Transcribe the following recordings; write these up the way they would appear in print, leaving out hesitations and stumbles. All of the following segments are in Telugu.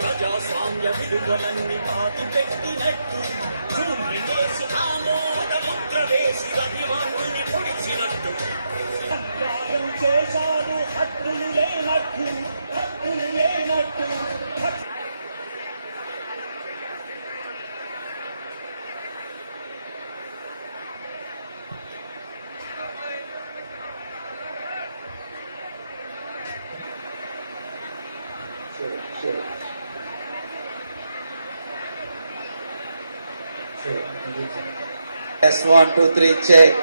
ప్రజాస్వామ్య విలువలన్నీ పాతి పెట్టినట్టు భూమి వేసి ఆమోద ముద్ర వేసి అభిమానుల్ని పొడిచినట్టు అన్యాయం చేశారు హద్దులు లేనట్టు హద్దులు లేనట్టు. Yes, 1, 2, 3, check.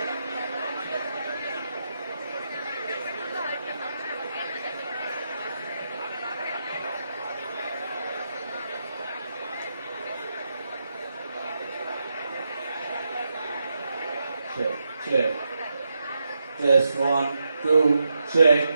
Check. Yes, 1, 2, check.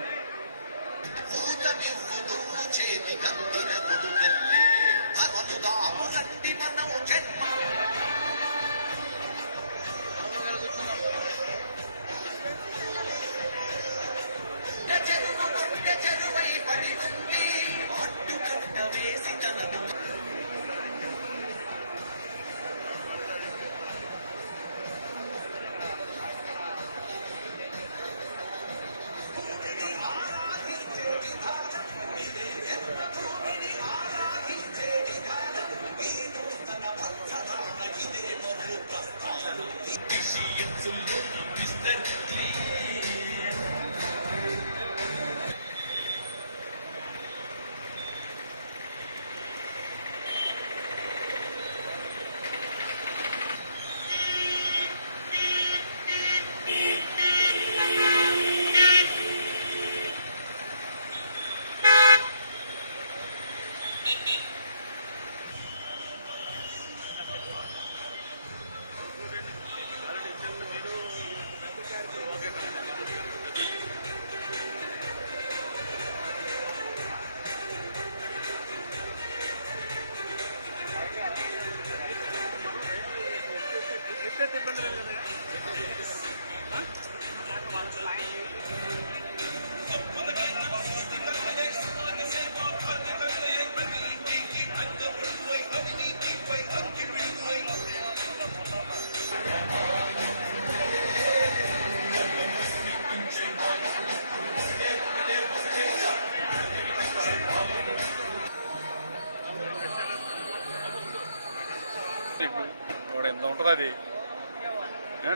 ఎంత ఉంటుంది అది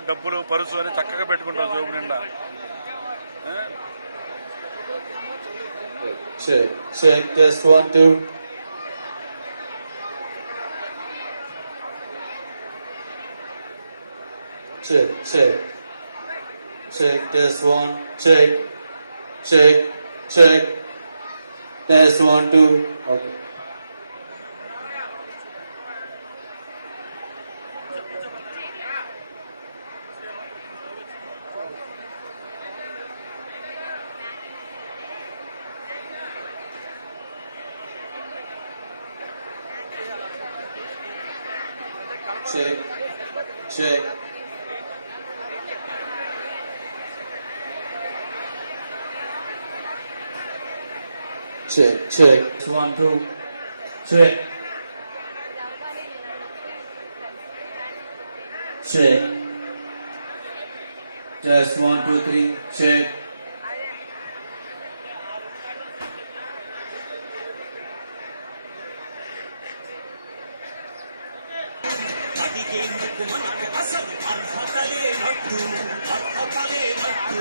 డబ్బులు పరుసు అని చక్కగా పెట్టుకుంటాం జోబు నిండా. Check, check, test 1, 2. Check, check. Check, test 1, check. Check, check. Test 1, 2. Okay. Check, check. Check, check. 1, 2. Check. Check. Just 1, 2, 3. Check. అడిగేందుకు మనకు అసలు అర్హతలేనట్టు అర్హతలేనట్టు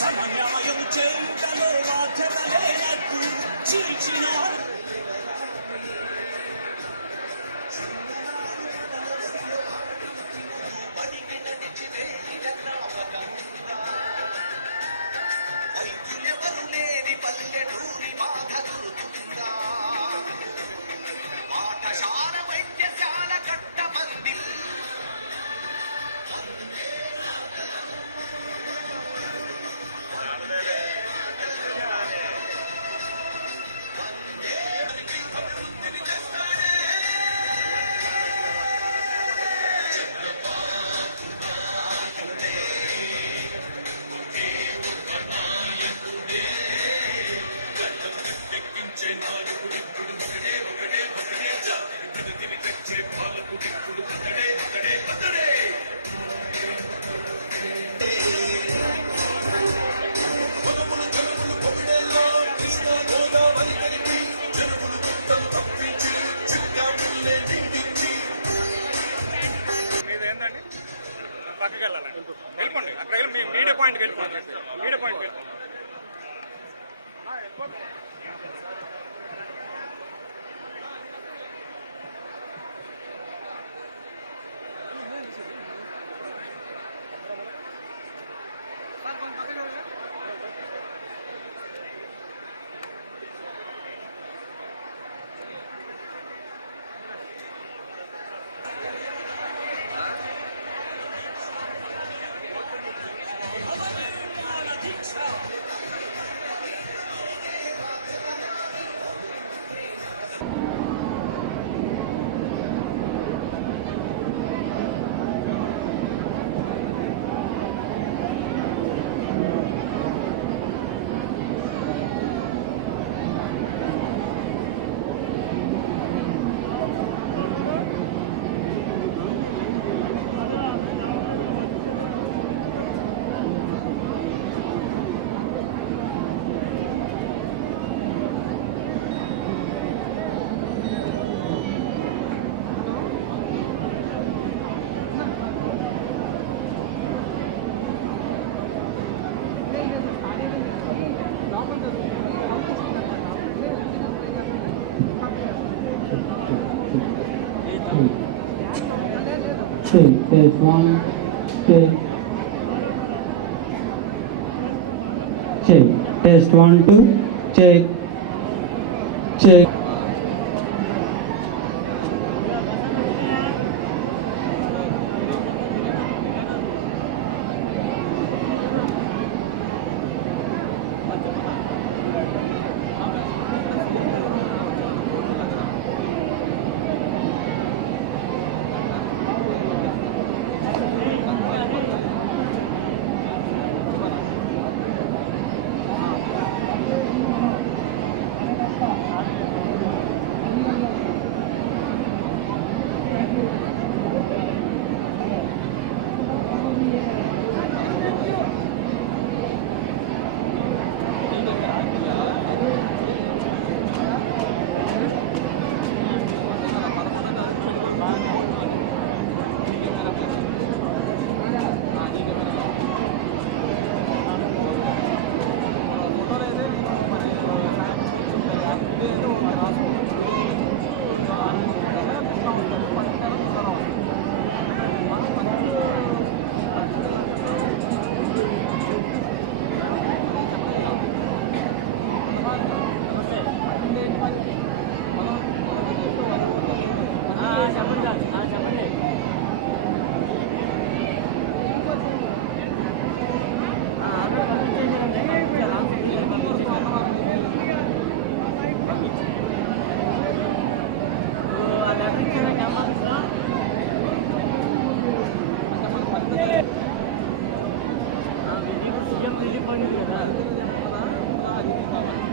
సమన్యాయం చేయుటలో బాధ్యత లేనట్టు చీల్చిన వైద్యులెవరు లేని పల్లెటూరి బాధ గురుతుందా పాఠశాల వైద్యశాల కట్టబంది వందే Check, test one, check. Check, test 1, 2, check, check.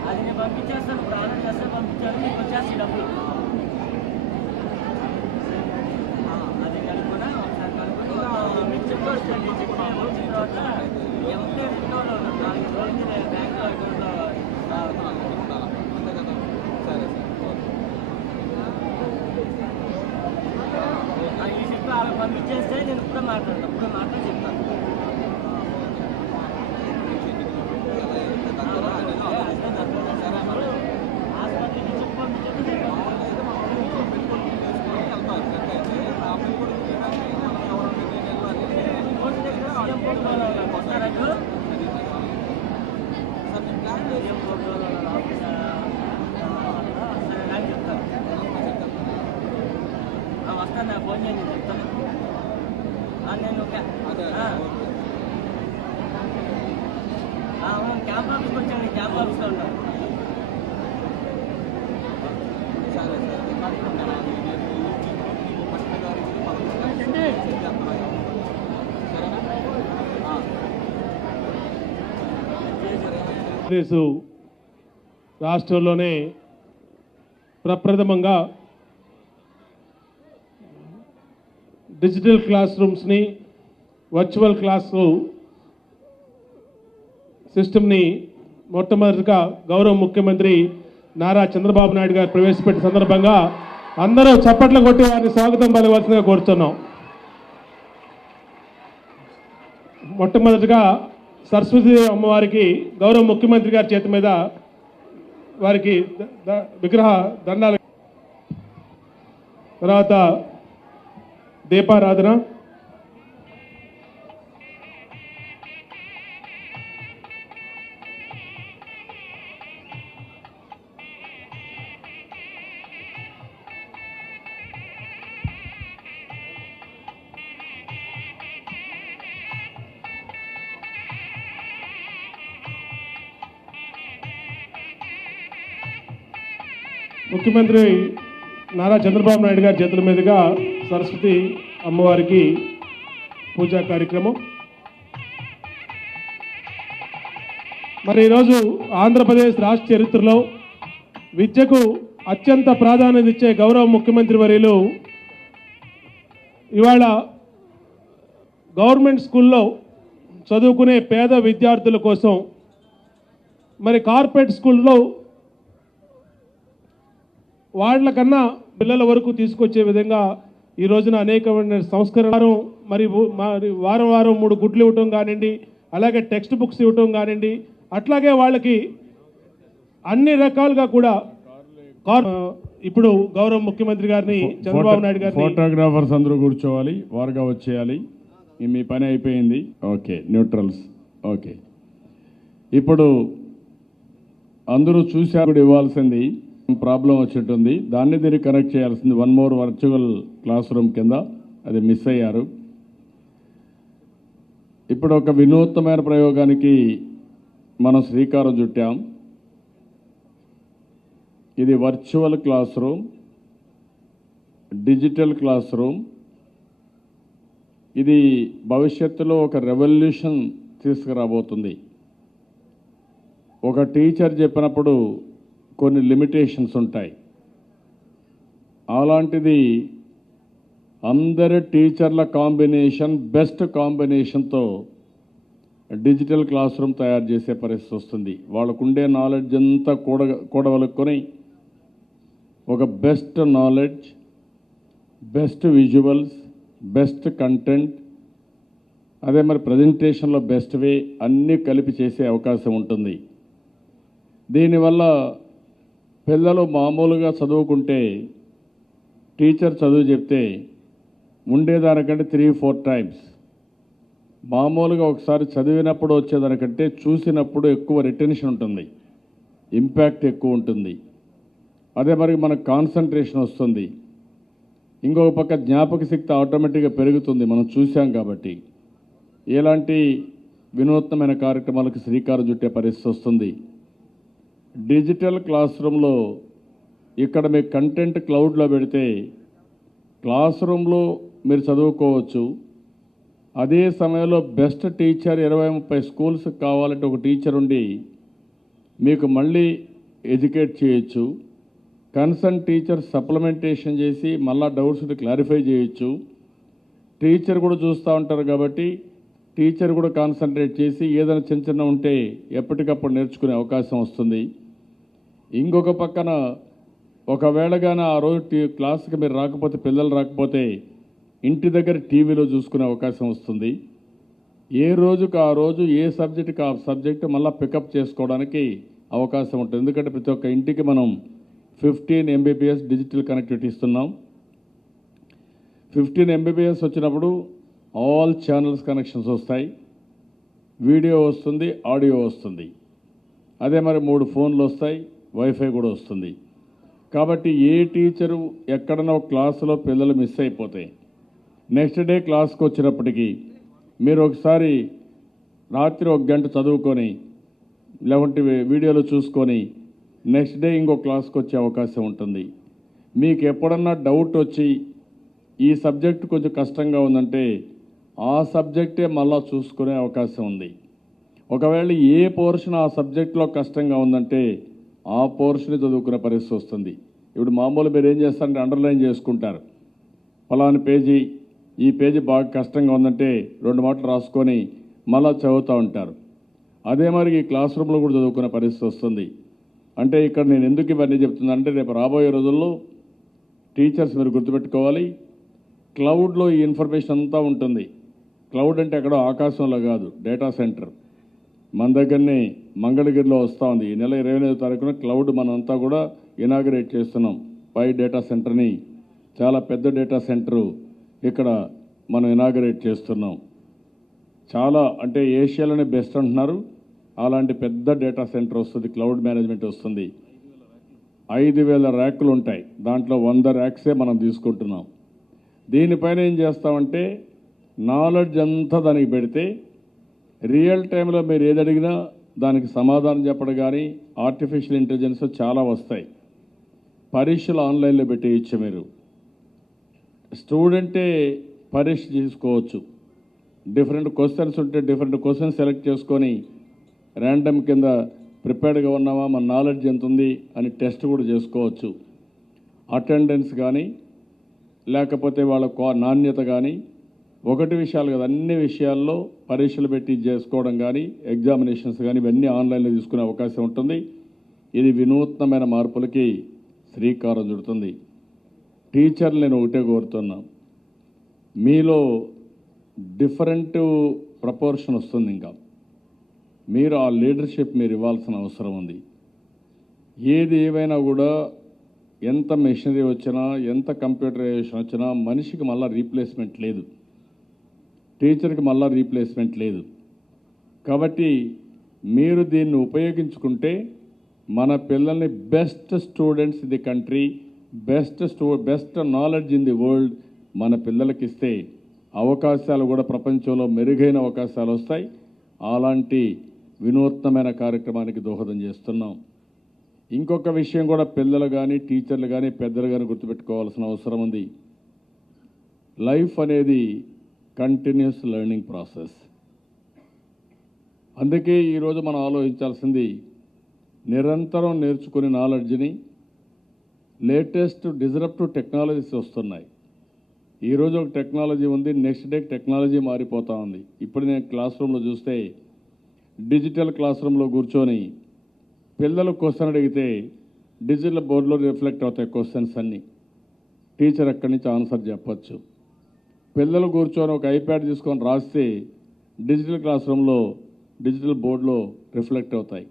అది నేను పంపించేస్తాను, ప్రాణం చేస్తే పంపించాను, మీకు వచ్చేసి డబ్బులు అది కనుక్కున్నా ఒకసారి కనుక్కుని మీకు చెప్పొచ్చండి. చెప్పిన వచ్చిన తర్వాత ఎవరికే ఇంట్లో 4 రోజులు నేను బ్యాంకులో అకౌంట్లో ఈ చెప్పి అలా పంపించేస్తే నేను ఇప్పుడే మాట్లాడతాను, ఇప్పుడే మాట్లాడి చెప్తాను. వస్తాను, ఫోన్ చేయండి, చెప్తాను. నేను క్యాంప్ ఆఫీస్కి వచ్చాను, క్యాంప్ ఆఫీస్లో ఉంటాను. ఆంధ్రప్రదేశ్ రాష్ట్రంలోనే ప్రప్రథమంగా డిజిటల్ క్లాస్ రూమ్స్ని, వర్చువల్ క్లాసు సిస్టమ్ని మొట్టమొదటిగా గౌరవ ముఖ్యమంత్రి నారా చంద్రబాబు నాయుడు గారు ప్రవేశపెట్టిన సందర్భంగా అందరూ చప్పట్లు కొట్టి వారిని స్వాగతం పలకవలసిందిగా కోరుతున్నాం. మొట్టమొదటిగా సరస్వతి అమ్మవారికి గౌరవ ముఖ్యమంత్రి గారి చేతి మీద వారికి విగ్రహ దండాలు. తర్వాత దీపారాధన. ముఖ్యమంత్రి నారా చంద్రబాబు నాయుడు గారి చేతుల మీదుగా సరస్వతి అమ్మవారికి పూజా కార్యక్రమం. మరి ఈరోజు ఆంధ్రప్రదేశ్ రాష్ట్ర చరిత్రలో విద్యకు అత్యంత ప్రాధాన్యత ఇచ్చే గౌరవ ముఖ్యమంత్రి వర్యులు ఇవాళ గవర్నమెంట్ స్కూల్లో చదువుకునే పేద విద్యార్థుల కోసం మరి కార్పొరేట్ స్కూల్లో వాళ్ళకన్నా పిల్లల వరకు తీసుకొచ్చే విధంగా ఈ రోజున అనేకమైన సంస్కరణలు మరి వారం వారం 3 గుడ్లు ఇవ్వటం కానివ్వండి, అలాగే టెక్స్ట్ బుక్స్ ఇవ్వటం కానివ్వండి, అట్లాగే వాళ్ళకి అన్ని రకాలుగా కూడా ఇప్పుడు గౌరవ ముఖ్యమంత్రి గారిని చంద్రబాబు నాయుడు గారిని ఫోటోగ్రాఫర్స్ అందరూ కూర్చోవాలి, వారుగా వచ్చేయాలి. మీ పని అయిపోయింది. Okay, neutrals. ఓకే, ఇప్పుడు అందరూ చూశారు ఇవ్వాల్సింది ప్రాబ్లం వచ్చినట్టుంది. దీన్ని కనెక్ట్ చేయాల్సింది 1 more వర్చువల్ క్లాస్ రూమ్ కింద, అది మిస్ అయ్యారు. ఇప్పుడు ఒక వినూత్నమైన ప్రయోగానికి మనం శ్రీకారం చుట్టాం. ఇది virtual class room, digital class room. ఇది భవిష్యత్తులో ఒక రెవల్యూషన్ తీసుకురాబోతుంది. ఒక టీచర్ చెప్పినప్పుడు కొన్ని లిమిటేషన్స్ ఉంటాయి. అలాంటిది అందరి టీచర్ల కాంబినేషన్, బెస్ట్ కాంబినేషన్తో డిజిటల్ క్లాస్ రూమ్ తయారు చేసే పరిస్థితి వస్తుంది. వాళ్ళకుండే నాలెడ్జ్ అంతా కూడవలుకొని ఒక best knowledge, best visuals, best content, అదే మరి ప్రజెంటేషన్లో బెస్ట్ వే అన్నీ కలిపి చేసే అవకాశం ఉంటుంది. దీనివల్ల పిల్లలు మామూలుగా చదువుకుంటే టీచర్ చదువు చెప్తే ఉండేదానికంటే 3-4 times మామూలుగా ఒకసారి చదివినప్పుడు వచ్చేదానికంటే చూసినప్పుడు ఎక్కువ రిటెన్షన్ ఉంటుంది, ఇంపాక్ట్ ఎక్కువ ఉంటుంది. అదే మరి మనకు కాన్సన్ట్రేషన్ వస్తుంది. ఇంకొక పక్క జ్ఞాపక శక్తి ఆటోమేటిక్గా పెరుగుతుంది, మనం చూసాం కాబట్టి. ఎలాంటి వినూత్నమైన కార్యక్రమాలకు శ్రీకారం చుట్టే పరిస్థితి వస్తుంది. డిజిటల్ క్లాస్ రూమ్లో ఇక్కడ మీ కంటెంట్ క్లౌడ్లో పెడితే క్లాస్ రూమ్లో మీరు చదువుకోవచ్చు. అదే సమయంలో బెస్ట్ టీచర్ 20-30 స్కూల్స్ కావాలంటే ఒక టీచర్ ఉండి మీకు మళ్ళీ ఎడ్యుకేట్ చేయొచ్చు. కన్సర్న్ టీచర్ సప్లిమెంటేషన్ చేసి మళ్ళీ డౌట్స్ క్లారిఫై చేయొచ్చు. టీచర్ కూడా చూస్తూ ఉంటారు కాబట్టి టీచర్ కూడా కాన్సన్ట్రేట్ చేసి ఏదైనా చిన్న ఉంటే ఎప్పటికప్పుడు నేర్చుకునే అవకాశం వస్తుంది. ఇంకొక పక్కన ఒకవేళగానే ఆ రోజు క్లాస్కి మీరు రాకపోతే, పిల్లలు రాకపోతే ఇంటి దగ్గర టీవీలో చూసుకునే అవకాశం వస్తుంది. ఏ రోజుకు ఆ రోజు ఏ సబ్జెక్టుకి ఆ సబ్జెక్టు మళ్ళీ పికప్ చేసుకోవడానికి అవకాశం ఉంటుంది. ఎందుకంటే ప్రతి ఒక్క ఇంటికి మనం 15 Mbps డిజిటల్ కనెక్టివిటీ ఇస్తున్నాం. 15 Mbps వచ్చినప్పుడు ఆల్ ఛానల్స్ కనెక్షన్స్ వస్తాయి, వీడియో వస్తుంది, ఆడియో వస్తుంది. అదే మరి 3 ఫోన్లు వస్తాయి, వైఫై కూడా వస్తుంది. కాబట్టి ఏ టీచరు ఎక్కడన్నా ఒక క్లాసులో పిల్లలు మిస్ అయిపోతాయి, నెక్స్ట్ డే క్లాస్కి వచ్చినప్పటికీ మీరు ఒకసారి రాత్రి 1 గంట చదువుకొని లేకుంటే వీడియోలో చూసుకొని నెక్స్ట్ డే ఇంకో క్లాస్కి వచ్చే అవకాశం ఉంటుంది. మీకు ఎప్పుడన్నా డౌట్ వచ్చి ఈ సబ్జెక్ట్ కొంచెం కష్టంగా ఉందంటే ఆ సబ్జెక్టే మళ్ళా చూసుకునే అవకాశం ఉంది. ఒకవేళ ఏ పోర్షన్ ఆ సబ్జెక్ట్లో కష్టంగా ఉందంటే ఆ పోర్షన్ చదువుకునే పరిస్థితి వస్తుంది. ఇప్పుడు మామూలు మీరు ఏం చేస్తారంటే అండర్లైన్ చేసుకుంటారు, ఫలాని పేజీ, ఈ పేజీ బాగా కష్టంగా ఉందంటే 2 మాటలు రాసుకొని మళ్ళా చదువుతూ ఉంటారు. అదే మరి ఈ క్లాస్ రూమ్లో కూడా చదువుకునే పరిస్థితి వస్తుంది. అంటే ఇక్కడ నేను ఎందుకు ఇవన్నీ చెప్తున్నా అంటే రేపు రాబోయే రోజుల్లో టీచర్స్ మీరు గుర్తుపెట్టుకోవాలి, క్లౌడ్లో ఈ ఇన్ఫర్మేషన్ అంతా ఉంటుంది. క్లౌడ్ అంటే ఎక్కడో ఆకాశంలో కాదు, డేటా సెంటర్. మన దగ్గరనే మంగళగిరిలో వస్తూ ఉంది. ఈ నెల 28వ తారీఖున క్లౌడ్ మనంతా కూడా ఇనాగరేట్ చేస్తున్నాం. పై డేటా సెంటర్ని, చాలా పెద్ద డేటా సెంటరు ఇక్కడ మనం ఇనాగరేట్ చేస్తున్నాం. చాలా అంటే ఏషియాలోనే బెస్ట్ అంటున్నారు. అలాంటి పెద్ద డేటా సెంటర్ వస్తుంది, క్లౌడ్ మేనేజ్మెంట్ వస్తుంది. 5,000 ర్యాకులు ఉంటాయి. దాంట్లో 100 ర్యాక్సే మనం తీసుకుంటున్నాం. దీనిపైన ఏం చేస్తామంటే నాలెడ్జ్ అంతా దానికి పెడితే రియల్ టైంలో మీరు ఏది అడిగినా దానికి సమాధానం చెప్పడం కానీ ఆర్టిఫిషియల్ ఇంటెలిజెన్స్ చాలా వస్తాయి. పరీక్షలు ఆన్లైన్లో పెట్టేయచ్చు. మీరు స్టూడెంటే పరీక్ష చేసుకోవచ్చు. డిఫరెంట్ క్వశ్చన్స్ ఉంటే డిఫరెంట్ క్వశ్చన్స్ సెలెక్ట్ చేసుకొని ర్యాండమ్ కింద ప్రిపేర్డ్గా ఉన్నామా, మన నాలెడ్జ్ ఎంత ఉంది అని టెస్ట్ కూడా చేసుకోవచ్చు. అటెండెన్స్ కానీ లేకపోతే వాళ్ళ నాణ్యత కానీ, ఒకటి విషయాలు కదా, అన్ని విషయాల్లో పరీక్షలు పెట్టి చేసుకోవడం కానీ ఎగ్జామినేషన్స్ కానీ ఇవన్నీ ఆన్లైన్లో తీసుకునే అవకాశం ఉంటుంది. ఇది వినూత్నమైన మార్పులకి శ్రీకారం చుడుతుంది. టీచర్లు నేను ఒకటే కోరుతున్నా, మీలో డిఫరెంట్ ప్రపోర్షన్ వస్తుంది. ఇంకా మీరు ఆ లీడర్షిప్ మీరు ఇవ్వాల్సిన అవసరం ఉంది. ఏది ఏవైనా కూడా ఎంత మెషినరీ వచ్చినా, ఎంత కంప్యూటరైజేషన్ వచ్చినా మనిషికి మళ్ళీ రీప్లేస్మెంట్ లేదు, టీచర్కి మళ్ళీ రీప్లేస్మెంట్ లేదు. కాబట్టి మీరు దీన్ని ఉపయోగించుకుంటే మన పిల్లల్ని best students in the country, best knowledge in the world మన పిల్లలకి ఇస్తే అవకాశాలు కూడా ప్రపంచంలో మెరుగైన అవకాశాలు వస్తాయి. అలాంటి వినూత్నమైన కార్యక్రమానికి దోహదం చేస్తున్నాం. ఇంకొక విషయం కూడా పిల్లలు కానీ టీచర్లు కానీ పెద్దలు కానీ గుర్తుపెట్టుకోవాల్సిన అవసరం ఉంది. లైఫ్ అనేది కంటిన్యూస్ లెర్నింగ్ ప్రాసెస్. అందుకే ఈరోజు మనం ఆలోచించాల్సింది నిరంతరం నేర్చుకునే నాలెడ్జ్ని, లేటెస్ట్ డిస్రప్టివ్ టెక్నాలజీస్ వస్తున్నాయి. ఈరోజు ఒక టెక్నాలజీ ఉంది, నెక్స్ట్ డే టెక్నాలజీ మారిపోతూ ఉంది. ఇప్పుడు నేను క్లాస్ రూమ్లో చూస్తే డిజిటల్ క్లాస్ రూమ్లో కూర్చొని పిల్లలు క్వశ్చన్ అడిగితే డిజిటల్ బోర్డులో రిఫ్లెక్ట్ అవుతాయి క్వశ్చన్స్ అన్నీ. టీచర్ అక్కడి నుంచి ఆన్సర్ చెప్పచ్చు. పిల్లలు కూర్చొని ఒక ఐప్యాడ్ తీసుకొని రాస్తే డిజిటల్ క్లాస్ రూమ్లో డిజిటల్ బోర్డులో రిఫ్లెక్ట్ అవుతాయి.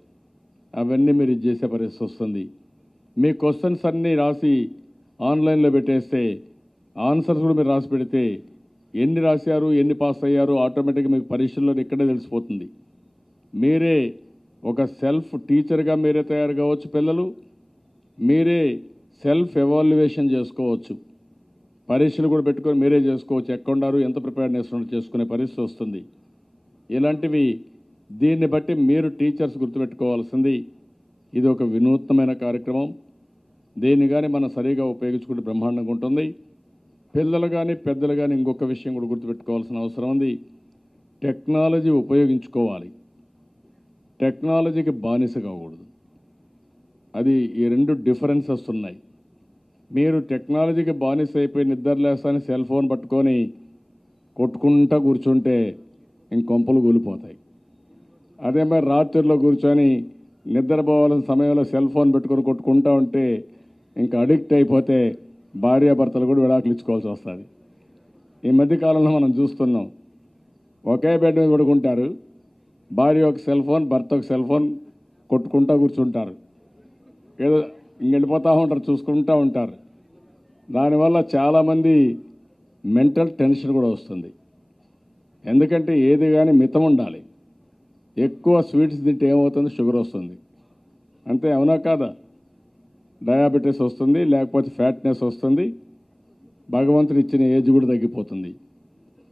అవన్నీ మీరు ఇది చేసే పరిస్థితి వస్తుంది. మీ క్వశ్చన్స్ అన్నీ రాసి ఆన్లైన్లో పెట్టేస్తే ఆన్సర్స్ కూడా మీరు రాసి పెడితే ఎన్ని రాశారు, ఎన్ని పాస్ అయ్యారు ఆటోమేటిక్గా మీకు పరీక్షల్లో ఇక్కడే తెలిసిపోతుంది. మీరే ఒక సెల్ఫ్ టీచర్గా మీరే తయారు కావచ్చు. పిల్లలు మీరే సెల్ఫ్ ఎవాల్యుయేషన్ చేసుకోవచ్చు. పరీక్షలు కూడా పెట్టుకొని మీరే చేసుకోవచ్చు. ఎక్కడున్నారు, ఎంత ప్రిపేర్నెస్ చేసుకునే పరిస్థితి వస్తుంది. ఇలాంటివి దీన్ని బట్టి మీరు టీచర్స్ గుర్తుపెట్టుకోవాల్సింది, ఇది ఒక వినూత్నమైన కార్యక్రమం. దీన్ని కానీ మనం సరిగా ఉపయోగించుకుంటే బ్రహ్మాండంగా ఉంటుంది. పిల్లలు కానీ పెద్దలు కానీ ఇంకొక విషయం కూడా గుర్తుపెట్టుకోవాల్సిన అవసరం ఉంది. టెక్నాలజీ ఉపయోగించుకోవాలి, టెక్నాలజీకి బానిస కాకూడదు. అది ఈ రెండు డిఫరెన్సెస్ ఉన్నాయి. మీరు టెక్నాలజీకి బానిస అయిపోయి నిద్రలేస్తాని సెల్ ఫోన్ పట్టుకొని కొట్టుకుంటా కూర్చుంటే ఇంకొంపలు కూలిపోతాయి. అదే మరి రాత్రిలో కూర్చొని నిద్రపోవాల్సిన సమయంలో సెల్ ఫోన్ పెట్టుకొని కొట్టుకుంటా ఉంటే ఇంకా అడిక్ట్ అయిపోతే భార్యాభర్తలు కూడా విడాకులు ఇచ్చుకోవాల్సి వస్తుంది. ఈ మధ్యకాలంలో మనం చూస్తున్నాం, ఒకే బెడ్ మీద పడుకుంటారు, భార్య ఒక సెల్ ఫోన్, భర్త ఒక సెల్ ఫోన్, కొట్టుకుంటూ కూర్చుంటారు. ఏదో ఇంకెళ్ళిపోతూ ఉంటారు, చూసుకుంటూ ఉంటారు. దానివల్ల చాలామంది మెంటల్ టెన్షన్ కూడా వస్తుంది. ఎందుకంటే ఏది కానీ మితం ఉండాలి. ఎక్కువ స్వీట్స్ తింటే ఏమవుతుంది, షుగర్ వస్తుంది. అంతే, అవునా కాదా? డయాబెటీస్ వస్తుంది, లేకపోతే ఫ్యాట్నెస్ వస్తుంది. భగవంతుడు ఇచ్చిన ఏజ్ కూడా తగ్గిపోతుంది.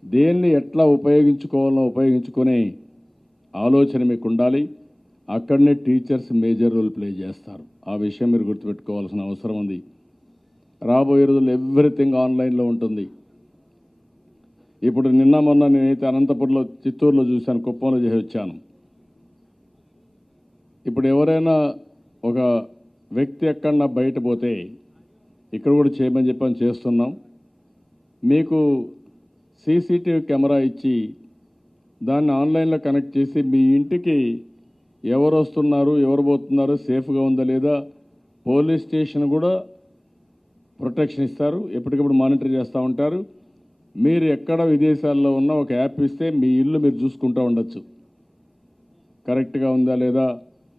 దేన్ని ఎట్లా ఉపయోగించుకోవాలో ఉపయోగించుకునే ఆలోచన మీకు ఉండాలి. అక్కడనే టీచర్స్ మేజర్ రోల్ ప్లే చేస్తారు. ఆ విషయం మీరు గుర్తుపెట్టుకోవాల్సిన అవసరం ఉంది. రాబోయే రోజుల్లో ఎవ్రీథింగ్ ఆన్లైన్లో ఉంటుంది. ఇప్పుడు నిన్న మొన్న నేనైతే అనంతపురంలో, చిత్తూరులో చూశాను, కుప్పంలో చేసి వచ్చాను. ఇప్పుడు ఎవరైనా ఒక వ్యక్తి ఎక్కడన్నా బయట పోతే ఇక్కడ కూడా చేయమని చెప్పని చేస్తున్నాం. మీకు సీసీటీవీ కెమెరా ఇచ్చి దాన్ని ఆన్లైన్లో కనెక్ట్ చేసి మీ ఇంటికి ఎవరు వస్తున్నారు, ఎవరు పోతున్నారు, సేఫ్గా ఉందా లేదా, పోలీస్ స్టేషన్ కూడా ప్రొటెక్షన్ ఇస్తారు. ఎప్పటికప్పుడు మానిటర్ చేస్తూ ఉంటారు. మీరు ఎక్కడ విదేశాల్లో ఉన్న ఒక యాప్ ఇస్తే మీ ఇల్లు మీరు చూసుకుంటూ ఉండొచ్చు. కరెక్ట్గా ఉందా లేదా,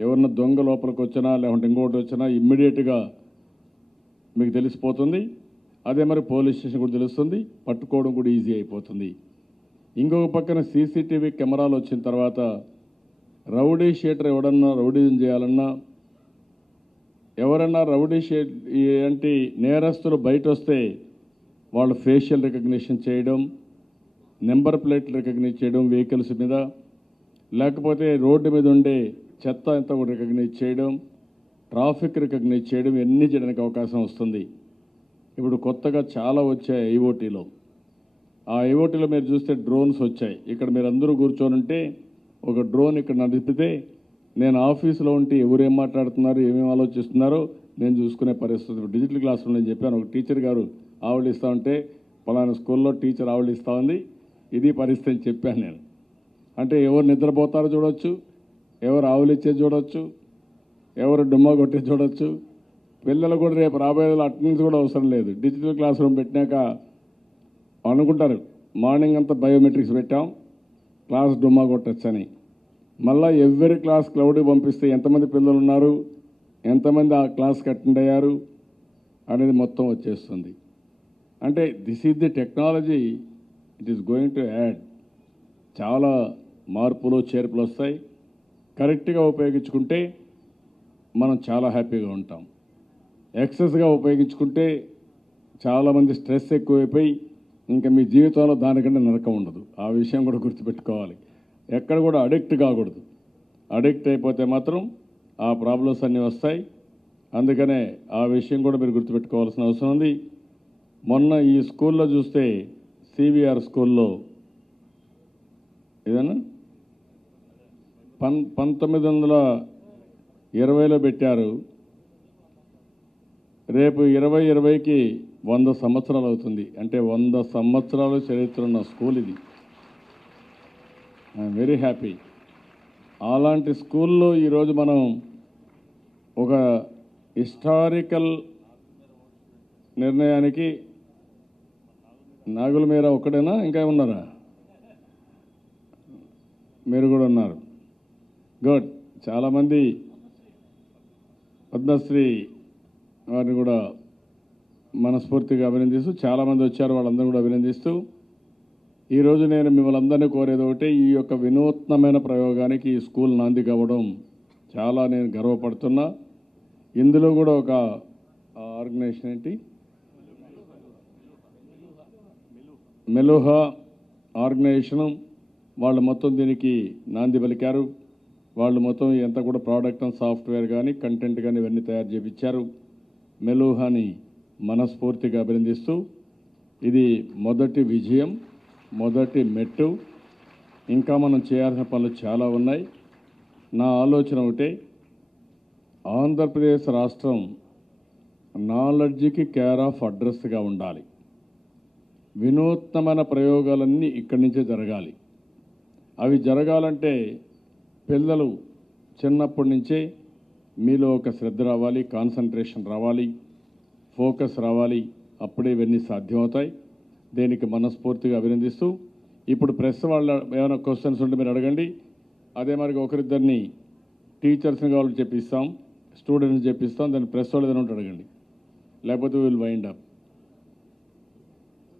ఎవరన్నా దొంగ లోపలికి వచ్చినా లేకుంటే ఇంకోటి వచ్చినా ఇమ్మీడియట్గా మీకు తెలిసిపోతుంది. అదే మరి పోలీస్ స్టేషన్ కూడా తెలుస్తుంది, పట్టుకోవడం కూడా ఈజీ అయిపోతుంది. ఇంకొక పక్కన సీసీటీవీ కెమెరాలు వచ్చిన తర్వాత రౌడీ షీటర్ ఎవడన్నా రౌడీజం చేయాలన్నా, ఎవరన్నా రౌడీ ఏంటి నేరస్తులు బయట వస్తే వాళ్ళు ఫేషియల్ రికగ్నిషన్ చేయడం, నెంబర్ ప్లేట్లు రికగ్నైజ్ చేయడం వెహికల్స్ మీద, లేకపోతే రోడ్డు మీద ఉండే చెత్త అంతా కూడా రికగ్నైజ్ చేయడం, ట్రాఫిక్ రికగ్నైజ్ చేయడం, ఇవన్నీ చేయడానికి అవకాశం వస్తుంది. ఇప్పుడు కొత్తగా చాలా వచ్చాయి ఐఓటీలో. ఆ ఐఓటీలో మీరు చూస్తే డ్రోన్స్ వచ్చాయి. ఇక్కడ మీరు అందరూ కూర్చొని ఉంటే ఒక డ్రోన్ ఇక్కడ నడిపితే నేను ఆఫీసులో ఉంటే ఎవరేం మాట్లాడుతున్నారు, ఏమేమి ఆలోచిస్తున్నారో నేను చూసుకునే పరిస్థితి. డిజిటల్ క్లాస్ రూమ్ నేను చెప్పాను, ఒక టీచర్ గారు ఆవిడిస్తూ ఉంటే పలానా స్కూల్లో టీచర్ ఆవిడిస్తూ ఉంది, ఇది పరిస్థితి అని చెప్పాను నేను. అంటే ఎవరు నిద్రపోతారో చూడవచ్చు, ఎవరు ఆవులిచ్చే చూడవచ్చు, ఎవరు డుమ్మా కొట్టే చూడవచ్చు. పిల్లలు కూడా రేపు రాబోయే అటెండెన్స్ కూడా అవసరం లేదు. డిజిటల్ క్లాస్ రూమ్ పెట్టినాక అనుకుంటారు మార్నింగ్ అంతా బయోమెట్రిక్స్ పెట్టాం, క్లాస్ డుమ్మా కొట్టచ్చని. మళ్ళీ ఎవ్రీ క్లాస్ క్లౌడ్కి పంపిస్తే ఎంతమంది పిల్లలు ఉన్నారు, ఎంతమంది ఆ క్లాస్కి అటెండ్ అయ్యారు అనేది మొత్తం వచ్చేస్తుంది. అంటే this is the technology, it is going to add. చాలా మార్పులు చేర్పులు వస్తాయి. కరెక్ట్గా ఉపయోగించుకుంటే మనం చాలా హ్యాపీగా ఉంటాం. ఎక్సెస్గా ఉపయోగించుకుంటే చాలామంది స్ట్రెస్ ఎక్కువైపోయి ఇంకా మీ జీవితంలో దానికంటే నరకం ఉండదు. ఆ విషయం కూడా గుర్తుపెట్టుకోవాలి. ఎక్కడ కూడా అడిక్ట్ కాకూడదు. అడిక్ట్ అయిపోతే మాత్రం ఆ ప్రాబ్లమ్స్ అన్నీ వస్తాయి. అందుకనే ఆ విషయం కూడా మీరు గుర్తుపెట్టుకోవాల్సిన అవసరం ఉంది. మొన్న ఈ స్కూల్లో చూస్తే సివిఆర్ స్కూల్లో ఏదైనా 1920లో పెట్టారు. రేపు 2020కి 100 సంవత్సరాలు అవుతుంది. అంటే 100 సంవత్సరాల చరిత్ర ఉన్న స్కూల్ ఇది. I'm very happy. అలాంటి స్కూల్లో ఈరోజు మనం ఒక హిస్టారికల్ నిర్ణయానికి, నాగుల మీర ఒక్కడేనా ఇంకా ఉన్నారా? మీరు కూడా ఉన్నారు. గుడ్. చాలామంది పద్మశ్రీ వారిని కూడా మనస్ఫూర్తిగా అభినందిస్తూ చాలామంది వచ్చారు, వాళ్ళందరూ కూడా అభినందిస్తూ ఈరోజు నేను మిమ్మల్ని అందరినీ కోరేది ఒకటే, ఈ యొక్క వినూత్నమైన ప్రయోగానికి ఈ స్కూల్ నాంది కావడం చాలా నేను గర్వపడుతున్నా. ఇందులో కూడా ఒక ఆర్గనైజేషన్ ఏంటి, మెలుహా ఆర్గనైజేషను వాళ్ళు మొత్తం దీనికి నాంది పలికారు. వాళ్ళు మొత్తం ఎంత కూడా ప్రోడక్ట్ అండ్ సాఫ్ట్వేర్ కానీ కంటెంట్ కానీ ఇవన్నీ తయారు చేయించారు. మెలుహాని మనస్ఫూర్తిగా అభినందిస్తూ ఇది మొదటి విజయం, మొదటి మెట్టు. ఇంకా మనం చేయాల్సిన పనులు చాలా ఉన్నాయి. నా ఆలోచన ఒకటే, ఆంధ్రప్రదేశ్ రాష్ట్రం నాలెడ్జ్కి కేర్ ఆఫ్ అడ్రస్గా ఉండాలి. వినూత్నమైన ప్రయోగాలన్నీ ఇక్కడి నుంచే జరగాలి. అవి జరగాలంటే పిల్లలు చిన్నప్పటి నుంచే మీలో ఒక శ్రద్ధ రావాలి, కాన్సన్ట్రేషన్ రావాలి, ఫోకస్ రావాలి. అప్పుడే ఇవన్నీ సాధ్యమవుతాయి. దీనికి మనస్ఫూర్తిగా అభినందిస్తూ ఇప్పుడు ప్రెస్ వాళ్ళ ఏమైనా క్వశ్చన్స్ ఉంటే మీరు అడగండి. అదే మరి ఒకరిద్దరిని టీచర్స్ని కావాలని చెప్పిస్తాం, స్టూడెంట్స్ చెప్పిస్తాం, దాన్ని ప్రెస్ వాళ్ళు ఏదైనా ఉంటే అడగండి, లేకపోతే విల్ వైండ్ అప్.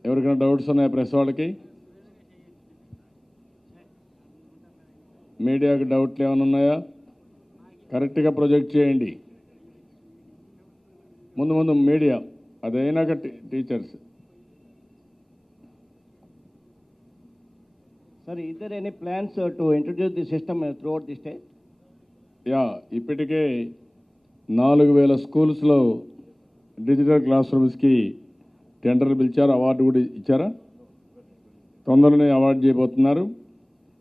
ఎవరికైనా డౌట్స్ ఉన్నాయా ప్రెస్ వాళ్ళకి? మీడియాకి డౌట్లు ఏమైనా ఉన్నాయా? కరెక్ట్గా ప్రొజెక్ట్ చేయండి. ముందు మీడియా, అదైనాక teachers. Sir, is there any plans to introduce the system throughout the state? Yeah, ఇప్పటికే 4000 స్కూల్స్లో డిజిటల్ క్లాస్ రూమ్స్కి టెండర్లు పిలిచారు, అవార్డు కూడా ఇచ్చారా? తొందరలోనే అవార్డు చేయబోతున్నారు.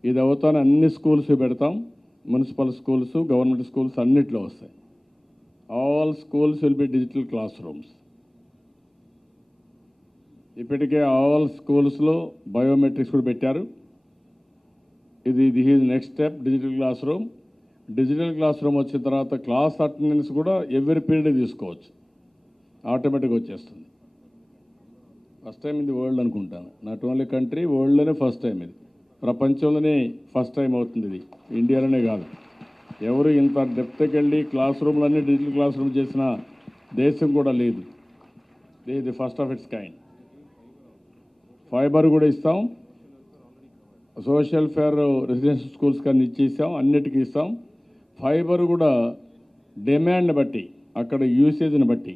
ఇది అవుతానే అన్ని స్కూల్స్ పెడతాం. మున్సిపల్ స్కూల్స్, గవర్నమెంట్ స్కూల్స్ అన్నిట్లో వస్తాయి. All schools will be digital classrooms. ఇప్పటికే ఆల్ స్కూల్స్లో బయోమెట్రిక్స్ కూడా పెట్టారు. This is next step, digital classroom. Digital classroom వచ్చిన తర్వాత క్లాస్ అటెండెన్స్ కూడా ఎవ్రీ పీరియడ్ తీసుకోవచ్చు, ఆటోమేటిక్గా వచ్చేస్తుంది. ఫస్ట్ టైం ఇది వరల్డ్ అనుకుంటాను, నాట్ ఓన్లీ కంట్రీ, వరల్డ్లోనే ఫస్ట్ టైం ఇది. ప్రపంచంలోనే ఫస్ట్ టైం అవుతుంది ఇది, ఇండియాలోనే కాదు. ఎవరు ఇంత డెప్త్కి వెళ్ళి క్లాస్ రూమ్లన్నీ డిజిటల్ క్లాస్ రూమ్ చేసిన దేశం కూడా లేదు. ఇది first of it's kind. Fibre కూడా ఇస్తాం, సోషల్ ఫేర్ రెసిడెన్షియల్ స్కూల్స్ కానీ ఇచ్చేసాం, అన్నిటికీ ఇస్తాం. ఫైబర్ కూడా డిమాండ్ని బట్టి, అక్కడ యూసేజ్ని బట్టి,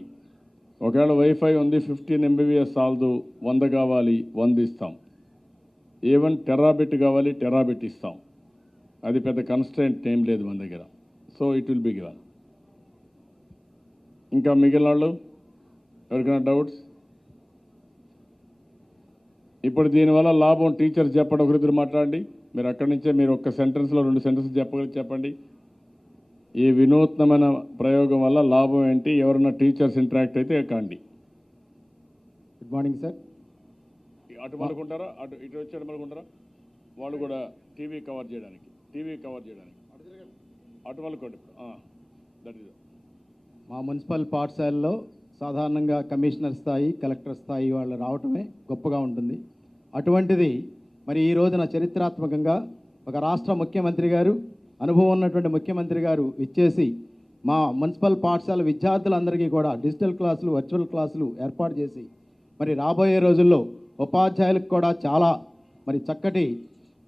ఒకవేళ వైఫై ఉంది 15 MBPS చాలదు, 100 కావాలి 100 ఇస్తాం. ఈవెన్ టెరాబిట్ కావాలి టెరాబిట్ ఇస్తాం. అది పెద్ద కన్స్టెంట్ ఏం లేదు మన దగ్గర. So it will be given. ఇంకా మిగిలిన వాళ్ళు ఎవరికైనా డౌట్స్? ఇప్పుడు దీనివల్ల లాభం టీచర్స్ చెప్పండి, ఒకరిద్దరు మాట్లాడండి. మీరు అక్కడి నుంచే మీరు ఒక్క సెంటెన్స్లో 2 సెంటెన్స్ చెప్పండి. ఈ వినూత్నమైన ప్రయోగం వల్ల లాభం ఏంటి, ఎవరైనా టీచర్స్ ఇంటరాక్ట్ అయితే కాండి. Good morning sir. అటు మలుకుంటారా, ఇటు వచ్చాడు మలుకుంటారా? వాళ్ళు కూడా టీవీ కవర్ చేయడానికి అటు మలుకోండి. దట్ ఈస్ మా మున్సిపల్ పాఠశాలలో సాధారణంగా కమిషనర్ స్థాయి, కలెక్టర్ స్థాయి వాళ్ళు రావటమే గొప్పగా ఉంటుంది. అటువంటిది మరి ఈ రోజున చరిత్రాత్మకంగా ఒక రాష్ట్ర ముఖ్యమంత్రి గారు, అనుభవం ఉన్నటువంటి ముఖ్యమంత్రి గారు ఇచ్చేసి మా మున్సిపల్ పాఠశాల విద్యార్థులందరికీ కూడా డిజిటల్ క్లాసులు, వర్చువల్ క్లాసులు ఏర్పాటు చేసి మరి రాబోయే రోజుల్లో ఉపాధ్యాయులకు కూడా చాలా మరి చక్కటి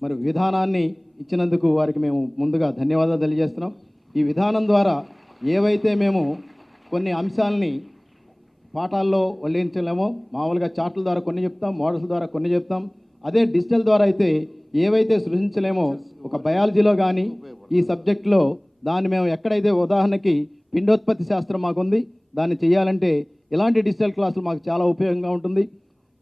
మరి విధానాన్ని ఇచ్చినందుకు వారికి మేము ముందుగా ధన్యవాదాలు తెలియజేస్తున్నాం. ఈ విధానం ద్వారా ఏవైతే మేము కొన్ని అంశాలని పాఠాల్లో వల్లించలేమో, మామూలుగా చార్ట్ల ద్వారా కొన్ని చెప్తాం, మోడల్స్ ద్వారా కొన్ని చెప్తాం. అదే డిజిటల్ ద్వారా అయితే ఏవైతే సృష్టించలేమో, ఒక బయాలజీలో కానీ ఈ సబ్జెక్టులో దాన్ని మేము ఎక్కడైతే, ఉదాహరణకి పిండోత్పత్తి శాస్త్రం మాకుంది, దాన్ని చేయాలంటే ఇలాంటి డిజిటల్ క్లాసులు మాకు చాలా ఉపయోగంగా ఉంటుంది.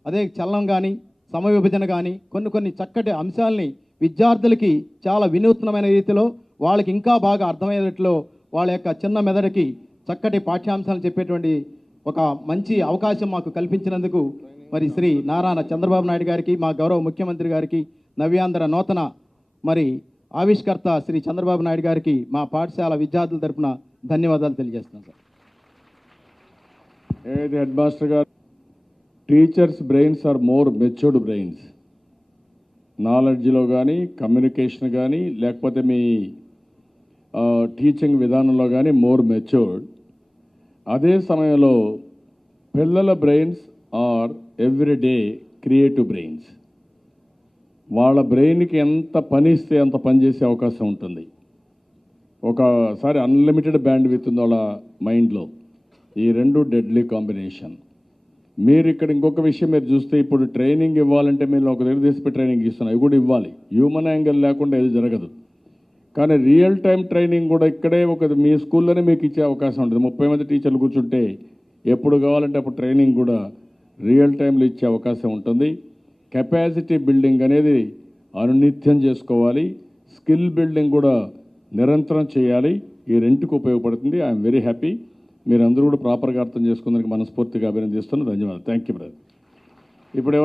అదే చలనం కానీ, సమయ విభజన కానీ కొన్ని చక్కటి అంశాలని విద్యార్థులకి చాలా వినూత్నమైన రీతిలో వాళ్ళకి ఇంకా బాగా అర్థమయ్యేట్లో వాళ్ళ యొక్క చిన్న మెదడుకి చక్కటి పాఠ్యాంశాలు చెప్పేటువంటి ఒక మంచి అవకాశం మాకు కల్పించినందుకు మరి శ్రీ నారా చంద్రబాబు నాయుడు గారికి, మా గౌరవ ముఖ్యమంత్రి గారికి, నవ్యాంధ్ర నూతన మరి ఆవిష్కర్త శ్రీ చంద్రబాబు నాయుడు గారికి మా పాఠశాల విద్యార్థుల తరపున ధన్యవాదాలు తెలియజేస్తున్నాం సార్. ఏది హెడ్ మాస్టర్ గారు, teachers brains are more matured brains. నాలెడ్జ్లో కానీ, కమ్యూనికేషన్ కానీ, లేకపోతే మీ టీచింగ్ విధానంలో కానీ మోర్ మెచ్యూర్డ్. అదే సమయంలో పిల్లల brains are everyday creative brains. వాళ్ళ బ్రెయిన్కి ఎంత పని ఇస్తే అంత పని చేసే అవకాశం ఉంటుంది. ఒకసారి అన్లిమిటెడ్ బ్యాండ్ విత్ ఉంది వాళ్ళ మైండ్లో. ఈ రెండు డెడ్లీ కాంబినేషన్. మీరు ఇక్కడ ఇంకొక విషయం మీరు చూస్తే, ఇప్పుడు ట్రైనింగ్ ఇవ్వాలంటే మీరు ఒక దగ్గర తీసి ట్రైనింగ్ ఇస్తున్నాం, ఇవి కూడా ఇవ్వాలి. హ్యూమన్ యాంగిల్ లేకుండా ఇది జరగదు. కానీ రియల్ టైం ట్రైనింగ్ కూడా ఇక్కడే మీ స్కూల్లోనే మీకు ఇచ్చే అవకాశం ఉంటుంది. 30 మంది టీచర్లు కూర్చుంటే ఎప్పుడు కావాలంటే అప్పుడు ట్రైనింగ్ కూడా రియల్ టైంలో ఇచ్చే అవకాశం ఉంటుంది. కెపాసిటీ బిల్డింగ్ అనేది అనునిత్యం చేసుకోవాలి. స్కిల్ బిల్డింగ్ కూడా నిరంతరం చేయాలి. ఈ రెంట్కి ఉపయోగపడుతుంది. I'm very happy. మీరందరూ కూడా ప్రాపర్గా అర్థం చేసుకున్నందుకు మనస్ఫూర్తిగా అభినందిస్తున్నాను. ధన్యవాదాలు. Thank you brother. ఇప్పుడు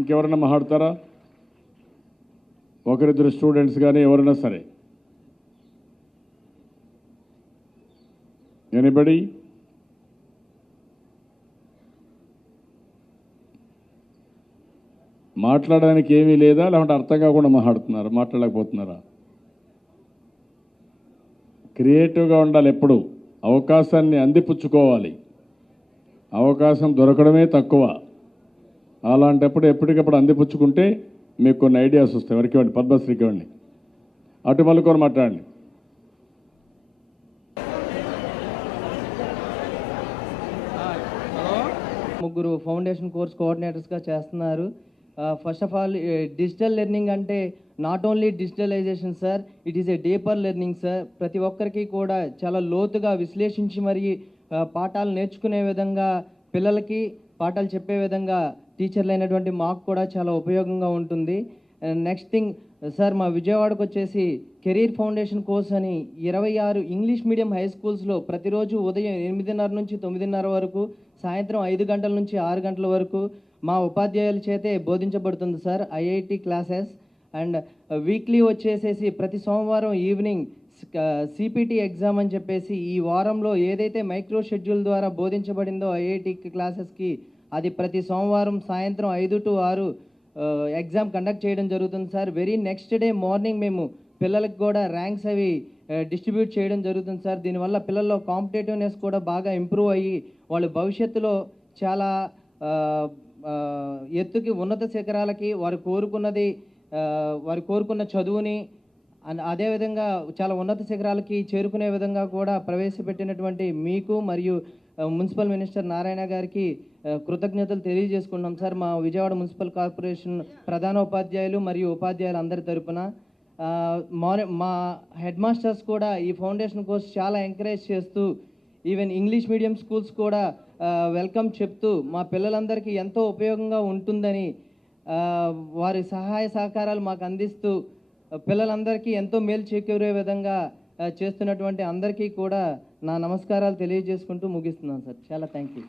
ఇంకెవరైనా మాట్లాడతారా? ఒకరిద్దరు స్టూడెంట్స్ కానీ ఎవరైనా సరే. ఎనీబడి? మాట్లాడడానికి ఏమీ లేదా, లేకుంటే అర్థం కాకుండా మాట్లాడలేకపోతున్నారా? క్రియేటివ్గా ఉండాలి. ఎప్పుడు అవకాశాన్ని అందిపుచ్చుకోవాలి. అవకాశం దొరకడమే తక్కువ. అలాంటప్పుడు ఎప్పటికప్పుడు అందిపుచ్చుకుంటే మీకు కొన్ని ఐడియాస్ వస్తాయి. ఎవరికి ఇవ్వండి, పద్మశ్రీకి ఇవ్వండి. అటు మలుకొని మాట్లాడండి. ముగ్గురు ఫౌండేషన్ కోర్స్ కోఆర్డినేటర్స్గా చేస్తున్నారు. First of all, digital learning అంటే not only digitalization sir, it is a deeper learning sir. ప్రతి ఒక్కరికి కూడా చాలా లోతుగా విశ్లేషించి మరి పాఠాలు నేర్చుకునే విధంగా, పిల్లలకి పాఠాలు చెప్పే విధంగా టీచర్లు అయినటువంటి మాకు కూడా చాలా ఉపయోగంగా ఉంటుంది. నెక్స్ట్ థింగ్ సార్, మా విజయవాడకు వచ్చేసి కెరీర్ ఫౌండేషన్ కోర్స్ అని 26 ఇంగ్లీష్ మీడియం హై స్కూల్స్లో ప్రతిరోజు ఉదయం 8:30 నుంచి 9:30 వరకు, సాయంత్రం 5 గంటల నుంచి 6 గంటల వరకు మా ఉపాధ్యాయుల చేతే బోధించబడుతుంది sir IIT classes. And weekly వచ్చేసేసి ప్రతి సోమవారం ఈవినింగ్ సిపిటి ఎగ్జామ్ అని చెప్పేసి ఈ వారంలో ఏదైతే మైక్రో షెడ్యూల్ ద్వారా బోధించబడిందో ఐఐటి క్లాసెస్కి, అది ప్రతి సోమవారం సాయంత్రం 5 to 6 ఎగ్జామ్ కండక్ట్ చేయడం జరుగుతుంది sir. Very next day morning మేము పిల్లలకు కూడా ర్యాంక్స్ అవి డిస్ట్రిబ్యూట్ చేయడం జరుగుతుంది సార్. దీనివల్ల పిల్లల్లో కాంపిటేటివ్నెస్ కూడా బాగా ఇంప్రూవ్ అయ్యి వాళ్ళు భవిష్యత్తులో చాలా ఎత్తుకి ఉన్నత శిఖరాలకి వారు కోరుకున్న చదువుని అదేవిధంగా చాలా ఉన్నత శిఖరాలకి చేరుకునే విధంగా కూడా ప్రవేశపెట్టినటువంటి మీకు మరియు మున్సిపల్ మినిస్టర్ నారాయణ గారికి కృతజ్ఞతలు తెలియజేసుకుంటాం సార్. మా విజయవాడ మున్సిపల్ కార్పొరేషన్ ప్రధాన ఉపాధ్యాయులు మరియు ఉపాధ్యాయులు అందరి తరపున మా హెడ్ మాస్టర్స్ కూడా ఈ ఫౌండేషన్ కోర్స్ చాలా ఎంకరేజ్ చేస్తూ ఈవెన్ ఇంగ్లీష్ మీడియం స్కూల్స్ కూడా వెల్కమ్ చెప్తూ మా పిల్లలందరికీ ఎంతో ఉపయోగంగా ఉంటుందని వారి సహాయ సహకారాలు మాకు అందిస్తూ పిల్లలందరికీ ఎంతో మేలు చేకూరే విధంగా చేస్తున్నటువంటి అందరికీ కూడా నా నమస్కారాలు తెలియజేసుకుంటూ ముగిస్తున్నాను సార్. చాలా thank you.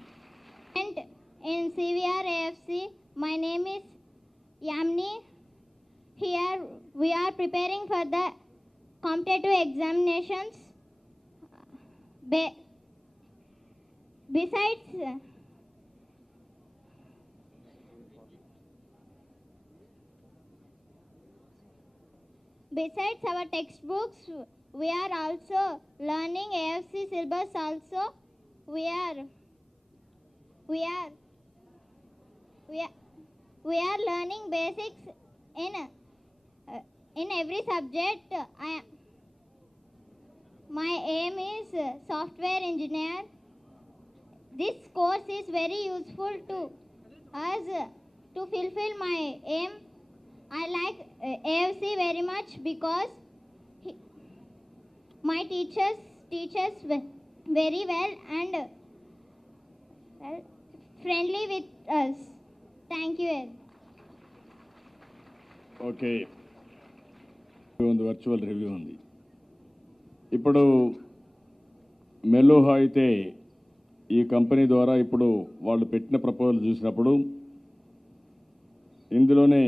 In CVR AFC, my name is Yamni. Here we are preparing for the competitive examinations. Besides our textbooks, we are also learning AFC syllabus also. We are learning basics in every subject. My aim is software engineer. This course is very useful to us to fulfill my aim. I like AFC very much because my teachers teach us very well and friendly with us. Thank you. Okay, virtual review ఉంది. ఇప్పుడు మెలోహా అయితే ఈ కంపెనీ ద్వారా ఇప్పుడు వాళ్ళు పెట్టిన ప్రపోజల్ చూసినప్పుడు ఇందులోనే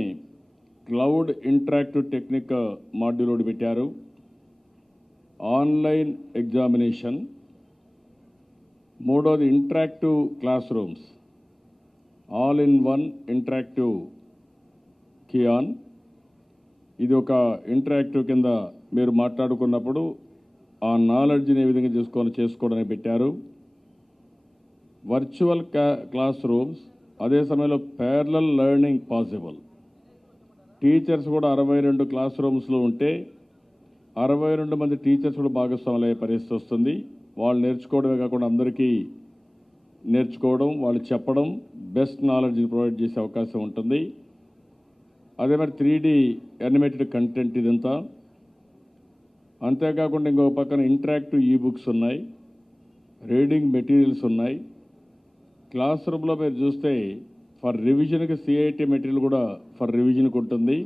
క్లౌడ్ ఇంటరాక్టివ్ టెక్నిక్ మాడ్యూల్ ఒకటి పెట్టారు. ఆన్లైన్ ఎగ్జామినేషన్, మూడోది interactive class rooms, all in one interactive Kian. ఇది ఒక ఇంటరాక్టివ్ కింద మీరు మాట్లాడుకున్నప్పుడు ఆ నాలెడ్జ్ని ఏ విధంగా చేసుకోవడానికి పెట్టారు. వర్చువల్ క్లాస్ రూమ్స్, అదే సమయంలో ప్యారలల్ లెర్నింగ్ పాసిబుల్. టీచర్స్ కూడా 62 క్లాస్ రూమ్స్లో ఉంటే 62 మంది టీచర్స్ కూడా భాగస్వాములు అయ్యే పరిస్థితి వస్తుంది. వాళ్ళు నేర్చుకోవడమే కాకుండా అందరికీ నేర్చుకోవడం, వాళ్ళు చెప్పడం, బెస్ట్ నాలెడ్జ్ని ప్రొవైడ్ చేసే అవకాశం ఉంటుంది. అదే మరి 3D యానిమేటెడ్ కంటెంట్ ఇదంతా. అంతేకాకుండా ఇంకొక పక్కన ఇంటరాక్టివ్ ఈబుక్స్ ఉన్నాయి, రీడింగ్ మెటీరియల్స్ ఉన్నాయి. క్లాస్ రూమ్లో మీరు చూస్తే ఫర్ రివిజన్కి సిఐటి మెటీరియల్ కూడా ఫర్ రివిజన్కి ఉంటుంది.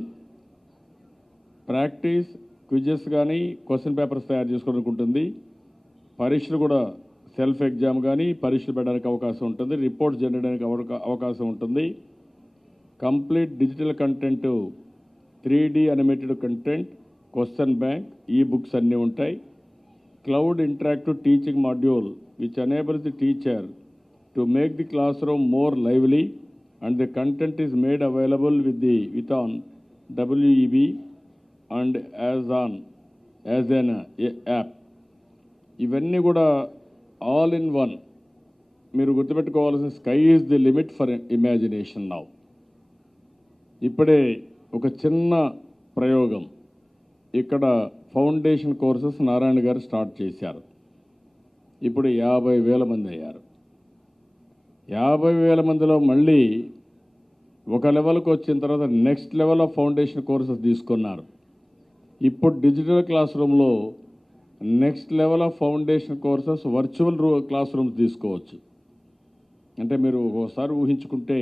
ప్రాక్టీస్ క్విజెస్ కానీ క్వశ్చన్ పేపర్స్ తయారు చేసుకోవడానికి ఉంటుంది. పరీక్షలు కూడా సెల్ఫ్ ఎగ్జామ్ కానీ పరీక్షలు పెట్టడానికి అవకాశం ఉంటుంది. రిపోర్ట్స్ జనరేట్ చేయడానికి అవకాశం ఉంటుంది. Complete digital content, 3D animated content, question bank, ఈ బుక్స్ అన్నీ ఉంటాయి. Cloud interactive teaching module which enables the teacher to make the class room more lively and the content is made available with on WEB and as an app. ఇవన్నీ కూడా ఆల్ ఇన్ వన్. మీరు గుర్తుపెట్టుకోవాల్సిన sky is the limit for imagination now. ఇప్పుడే ఒక చిన్న ప్రయోగం ఇక్కడ ఫౌండేషన్ కోర్సెస్ నారాయణ గారు స్టార్ట్ చేశారు. ఇప్పుడు 50,000 మంది అయ్యారు. 50,000 మందిలో మళ్ళీ ఒక లెవెల్కి వచ్చిన తర్వాత next level of foundation courses తీసుకున్నారు. ఇప్పుడు డిజిటల్ క్లాస్ రూమ్లో next level of foundation courses virtual class rooms తీసుకోవచ్చు. అంటే మీరు ఒకసారి ఊహించుకుంటే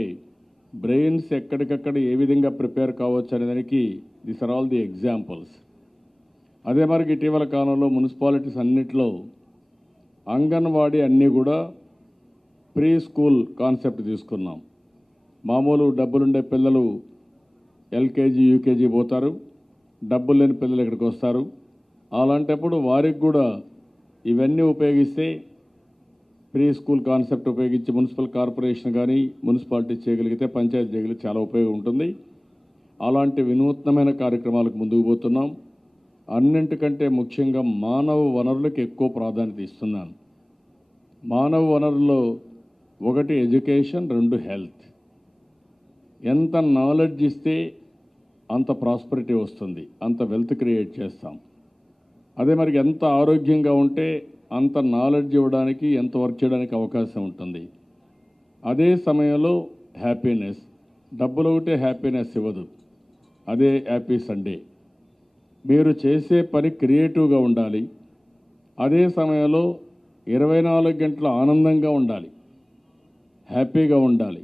బ్రెయిన్స్ ఎక్కడికక్కడ ఏ విధంగా ప్రిపేర్ కావచ్చు అనే దానికి this are all the examples. అదే మరి ఇటీవల కాలంలో మున్సిపాలిటీస్ అన్నింటిలో అంగన్వాడీ అన్నీ కూడా ప్రీ స్కూల్ కాన్సెప్ట్ తీసుకున్నాం. మామూలు డబ్బులుండే పిల్లలు ఎల్కేజీ యూకేజీ పోతారు, డబ్బులు లేని పిల్లలు ఇక్కడికి వస్తారు. అలాంటప్పుడు వారికి కూడా ఇవన్నీ ఉపయోగిస్తే ప్రీ స్కూల్ కాన్సెప్ట్ ఉపయోగించి మున్సిపల్ కార్పొరేషన్ కానీ మున్సిపాలిటీ చేయగలిగితే, పంచాయతీ చేయగలిగితే చాలా ఉపయోగం ఉంటుంది. అలాంటి వినూత్నమైన కార్యక్రమాలకు ముందుకు పోతున్నాం. అన్నింటికంటే ముఖ్యంగా మానవ వనరులకు ఎక్కువ ప్రాధాన్యత ఇస్తున్నాను. మానవ వనరుల్లో 1 ఎడ్యుకేషన్, 2 హెల్త్. ఎంత నాలెడ్జ్ ఇస్తే అంత ప్రాస్పరిటీ వస్తుంది, అంత వెల్త్ క్రియేట్ చేస్తాం. అదే మరి ఎంత ఆరోగ్యంగా ఉంటే అంత నాలెడ్జ్ ఇవ్వడానికి, ఎంత వర్క్ చేయడానికి అవకాశం ఉంటుంది. అదే సమయంలో హ్యాపీనెస్, డబ్బులు ఒకటే హ్యాపీనెస్ ఇవ్వదు. అదే హ్యాపీ సండే. మీరు చేసే పని క్రియేటివ్గా ఉండాలి. అదే సమయంలో 24 గంటలు ఆనందంగా ఉండాలి, హ్యాపీగా ఉండాలి.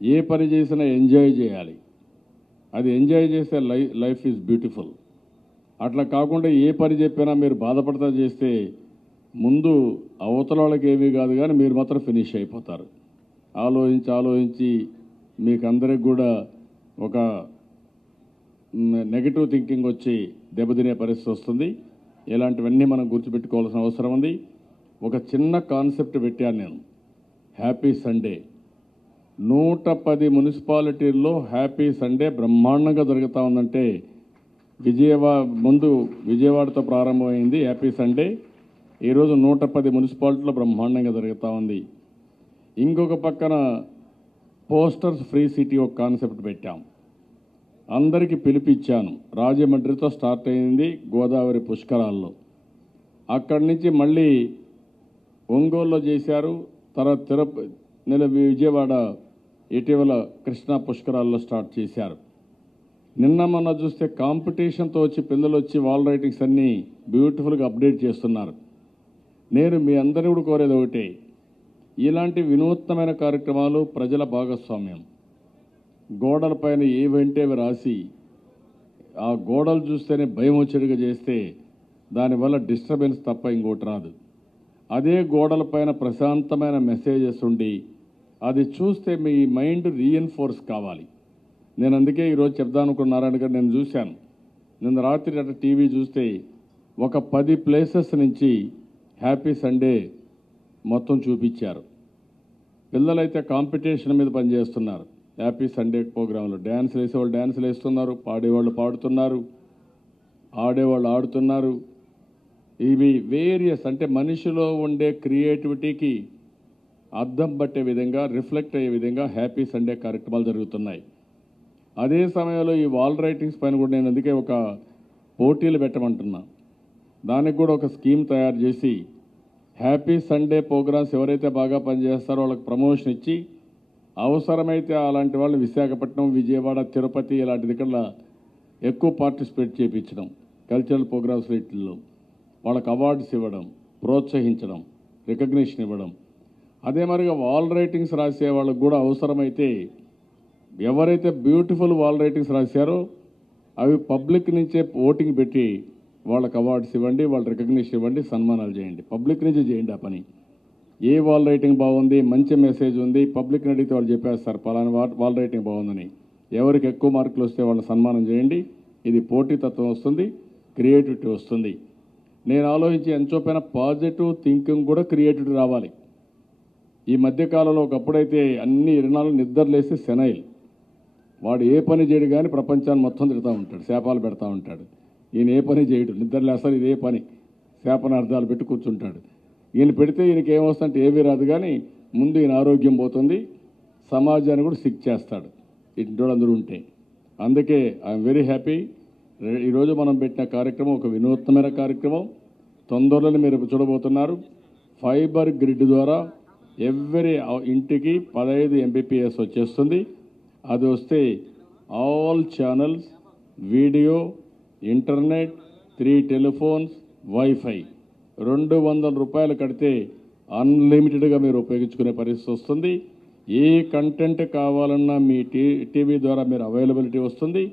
ఏ పని చేసినా ఎంజాయ్ చేయాలి. అది ఎంజాయ్ చేసే లైఫ్ ఈజ్ బ్యూటిఫుల్. అట్లా కాకుండా ఏ పని చెప్పినా మీరు బాధపడతా చేస్తే ముందు అవతల వాళ్ళకి ఏమీ కాదు కానీ మీరు మాత్రం ఫినిష్ అయిపోతారు. ఆలోచించి మీకు అందరికి కూడా ఒక నెగిటివ్ థింకింగ్ వచ్చి దెబ్బతినే పరిస్థితి వస్తుంది. ఇలాంటివన్నీ మనం గుర్తుపెట్టుకోవాల్సిన అవసరం ఉంది. ఒక చిన్న కాన్సెప్ట్ పెట్టాను నేను, హ్యాపీ సండే. 110 మున్సిపాలిటీల్లో హ్యాపీ సండే బ్రహ్మాండంగా జరుగుతూ ఉందంటే విజయవాడతో ప్రారంభమైంది హ్యాపీ సండే. ఈరోజు 110 మున్సిపాలిటీలో బ్రహ్మాండంగా జరుగుతూ ఉంది. ఇంకొక పక్కన పోస్టర్స్ ఫ్రీ సిటీ ఒక కాన్సెప్ట్ పెట్టాం. అందరికీ పిలిపిచ్చాను. రాజమండ్రితో స్టార్ట్ అయింది, గోదావరి పుష్కరాల్లో. అక్కడి నుంచి మళ్ళీ ఒంగోలులో చేశారు. తర్వాత విజయవాడ ఇటీవల కృష్ణా పుష్కరాల్లో స్టార్ట్ చేశారు. నిన్న మొన్న చూస్తే కాంపిటీషన్తో వచ్చి పిల్లలు వచ్చి వాల్ రైటింగ్స్ అన్నీ బ్యూటిఫుల్గా అప్డేట్ చేస్తున్నారు. నేను మీ అందరినీ కూడా కోరేది ఒకటే, ఇలాంటి వినూత్నమైన కార్యక్రమాలు, ప్రజల భాగస్వామ్యం. గోడలపైన ఏవంటే అవి రాసి ఆ గోడలు చూస్తేనే భయం వచ్చేట్టుగా చేస్తే దానివల్ల డిస్టర్బెన్స్ తప్ప ఇంకోటి రాదు. అదే గోడలపైన ప్రశాంతమైన మెసేజెస్ ఉండి అది చూస్తే మీ మైండ్ రీఎన్ఫోర్స్ కావాలి. నేను అందుకే ఈరోజు చెప్దాం అనుకున్న నారాయణ గారు, నేను చూశాను నిన్న రాత్రి అట్లా టీవీ చూస్తే ఒక 10 ప్లేసెస్ నుంచి హ్యాపీ సండే మొత్తం చూపించారు. పిల్లలైతే కాంపిటీషన్ మీద పనిచేస్తున్నారు. హ్యాపీ సండే ప్రోగ్రాంలో డ్యాన్సులు వేసేవాళ్ళు డ్యాన్సులు వేస్తున్నారు, పాడేవాళ్ళు పాడుతున్నారు, ఆడేవాళ్ళు ఆడుతున్నారు. ఇవి వేరియస్ అంటే మనిషిలో ఉండే క్రియేటివిటీకి అద్దం పట్టే విధంగా, రిఫ్లెక్ట్ అయ్యే విధంగా హ్యాపీ సండే కార్యక్రమాలు జరుగుతున్నాయి. అదే సమయంలో ఈ వాల్ రైటింగ్స్ పైన కూడా నేను అందుకే ఒక పోటీలు పెట్టమంటున్నా. దానికి కూడా ఒక స్కీమ్ తయారు చేసి హ్యాపీ సండే ప్రోగ్రామ్స్ ఎవరైతే బాగా పనిచేస్తారో వాళ్ళకి ప్రమోషన్ ఇచ్చి, అవసరమైతే అలాంటి వాళ్ళు విశాఖపట్నం, విజయవాడ, తిరుపతి ఇలాంటి దగ్గర ఎక్కువ పార్టిసిపేట్ చేయించడం, కల్చరల్ ప్రోగ్రామ్స్ వీటిల్లో వాళ్ళకి అవార్డ్స్ ఇవ్వడం, ప్రోత్సహించడం, రికగ్నిషన్ ఇవ్వడం. అదే మరిగా వాల్ రైటింగ్స్ రాసే వాళ్ళకు కూడా అవసరమైతే ఎవరైతే బ్యూటిఫుల్ వాల్ రైటింగ్స్ రాశారో అవి పబ్లిక్ నుంచే ఓటింగ్ పెట్టి వాళ్ళకి అవార్డ్స్ ఇవ్వండి, వాళ్ళ రికగ్నిషన్ ఇవ్వండి, సన్మానాలు చేయండి. పబ్లిక్ నుంచి చేయండి ఆ పని. ఏ వాల్ రైటింగ్ బాగుంది, మంచి మెసేజ్ ఉంది, పబ్లిక్ని అడిగితే వాళ్ళు చెప్పేస్తారు పలానా వాల్ రైటింగ్ బాగుందని. ఎవరికి ఎక్కువ మార్కులు వస్తే వాళ్ళని సన్మానం చేయండి. ఇది పోటీతత్వం వస్తుంది, క్రియేటివిటీ వస్తుంది. నేను ఆలోచించి ఎంచోపైన పాజిటివ్ థింకింగ్ కూడా క్రియేటివిటీ రావాలి. ఈ మధ్యకాలంలో ఒకప్పుడైతే అన్ని 24 నిద్రలేసి సెనైల్, వాడు ఏ పని చేయడు కానీ ప్రపంచాన్ని మొత్తం తిడతా ఉంటాడు, శాపాలు పెడతా ఉంటాడు. ఈయన ఏ పని చేయడు, నిద్రలేస్తారు, ఇదే పని, శాపనార్థాలు పెట్టి కూర్చుంటాడు. ఈయన పెడితే ఈయనకి ఏమొస్తుందంటే ఏమీ రాదు, కానీ ముందు ఈయన ఆరోగ్యం పోతుంది, సమాజాన్ని కూడా సిక్ చేస్తాడు ఇంట్లో అందరూ ఉంటే. అందుకే ఐఎమ్ వెరీ హ్యాపీ. ఈరోజు మనం పెట్టిన కార్యక్రమం ఒక వినూత్నమైన కార్యక్రమం. తొందరలోనే మీరు చూడబోతున్నారు. ఫైబర్ గ్రిడ్ ద్వారా ఎవ్రీ ఇంటికి 15 Mbps వచ్చేస్తుంది. అది వస్తే all channels, video, internet, 3 telephones, wifi 200 రూపాయలు కడితే అన్లిమిటెడ్గా మీరు ఉపయోగించుకునే పరిస్థితి వస్తుంది. ఏ కంటెంట్ కావాలన్నా మీ టీవీ ద్వారా మీరు అవైలబిలిటీ వస్తుంది.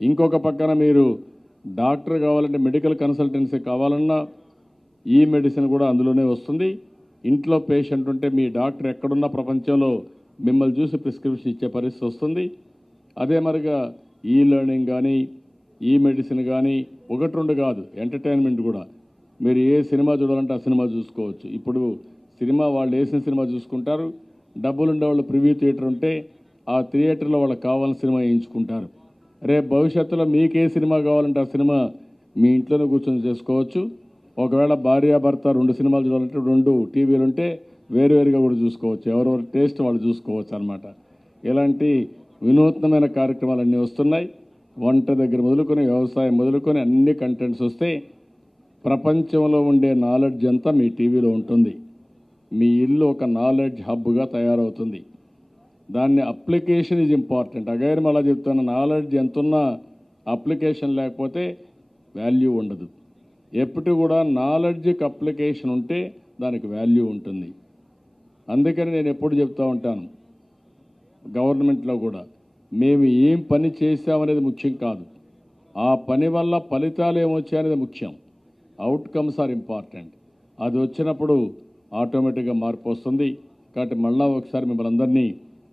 ఇంకొక పక్కన మీరు డాక్టర్ కావాలంటే, మెడికల్ కన్సల్టెన్సీ కావాలన్నా ఈ మెడిసిన్ కూడా అందులోనే వస్తుంది. ఇంట్లో పేషెంట్ ఉంటే మీ డాక్టర్ ఎక్కడున్న ప్రపంచంలో మిమ్మల్ని చూసి ప్రిస్క్రిప్షన్ ఇచ్చే పరిస్థితి వస్తుంది. అదే మరిగా ఈ లెర్నింగ్ కానీ, ఈ మెడిసిన్ కానీ 1-2 కాదు, ఎంటర్టైన్మెంట్ కూడా. మీరు ఏ సినిమా చూడాలంటే ఆ సినిమా చూసుకోవచ్చు. ఇప్పుడు సినిమా వాళ్ళు వేసిన సినిమా చూసుకుంటారు. డబ్బులు ఉండేవాళ్ళు ప్రివ్యూ థియేటర్ ఉంటే ఆ థియేటర్లో వాళ్ళకి కావాల్సిన సినిమా వేయించుకుంటారు. రేపు భవిష్యత్తులో మీకే సినిమా కావాలంటే ఆ సినిమా మీ ఇంట్లోనే కూర్చొని చేసుకోవచ్చు. ఒకవేళ భార్యాభర్త 2 సినిమాలు చూడాలంటే 2 టీవీలు ఉంటే వేరువేరుగా కూడా చూసుకోవచ్చు. ఎవరెవరి టేస్ట్ వాళ్ళు చూసుకోవచ్చు అన్నమాట. ఇలాంటి వినూత్నమైన కార్యక్రమాలన్నీ వస్తున్నాయి. వంట దగ్గర మొదలుకొని వ్యవసాయం మొదలుకొని అన్ని కంటెంట్స్ వస్తే ప్రపంచంలో ఉండే నాలెడ్జ్ అంతా మీ టీవీలో ఉంటుంది. మీ ఇల్లు ఒక నాలెడ్జ్ హబ్గా తయారవుతుంది. దాన్ని అప్లికేషన్ ఈజ్ ఇంపార్టెంట్. అగైర్ మళ్ళా చెప్తున్న నాలెడ్జ్ ఎంతున్నా అప్లికేషన్ లేకపోతే వాల్యూ ఉండదు. ఎప్పుడు కూడా నాలెడ్జ్కి అప్లికేషన్ ఉంటే దానికి వాల్యూ ఉంటుంది. అందుకని నేను ఎప్పుడు చెప్తూ ఉంటాను, గవర్నమెంట్లో కూడా మేము ఏం పని చేసామనేది ముఖ్యం కాదు, ఆ పని వల్ల ఫలితాలు ఏమొచ్చాయనేది ముఖ్యం. Outcomes are important. అది వచ్చినప్పుడు ఆటోమేటిక్గా మార్పు వస్తుంది. కాబట్టి మళ్ళా ఒకసారి మిమ్మల్ని అందరినీ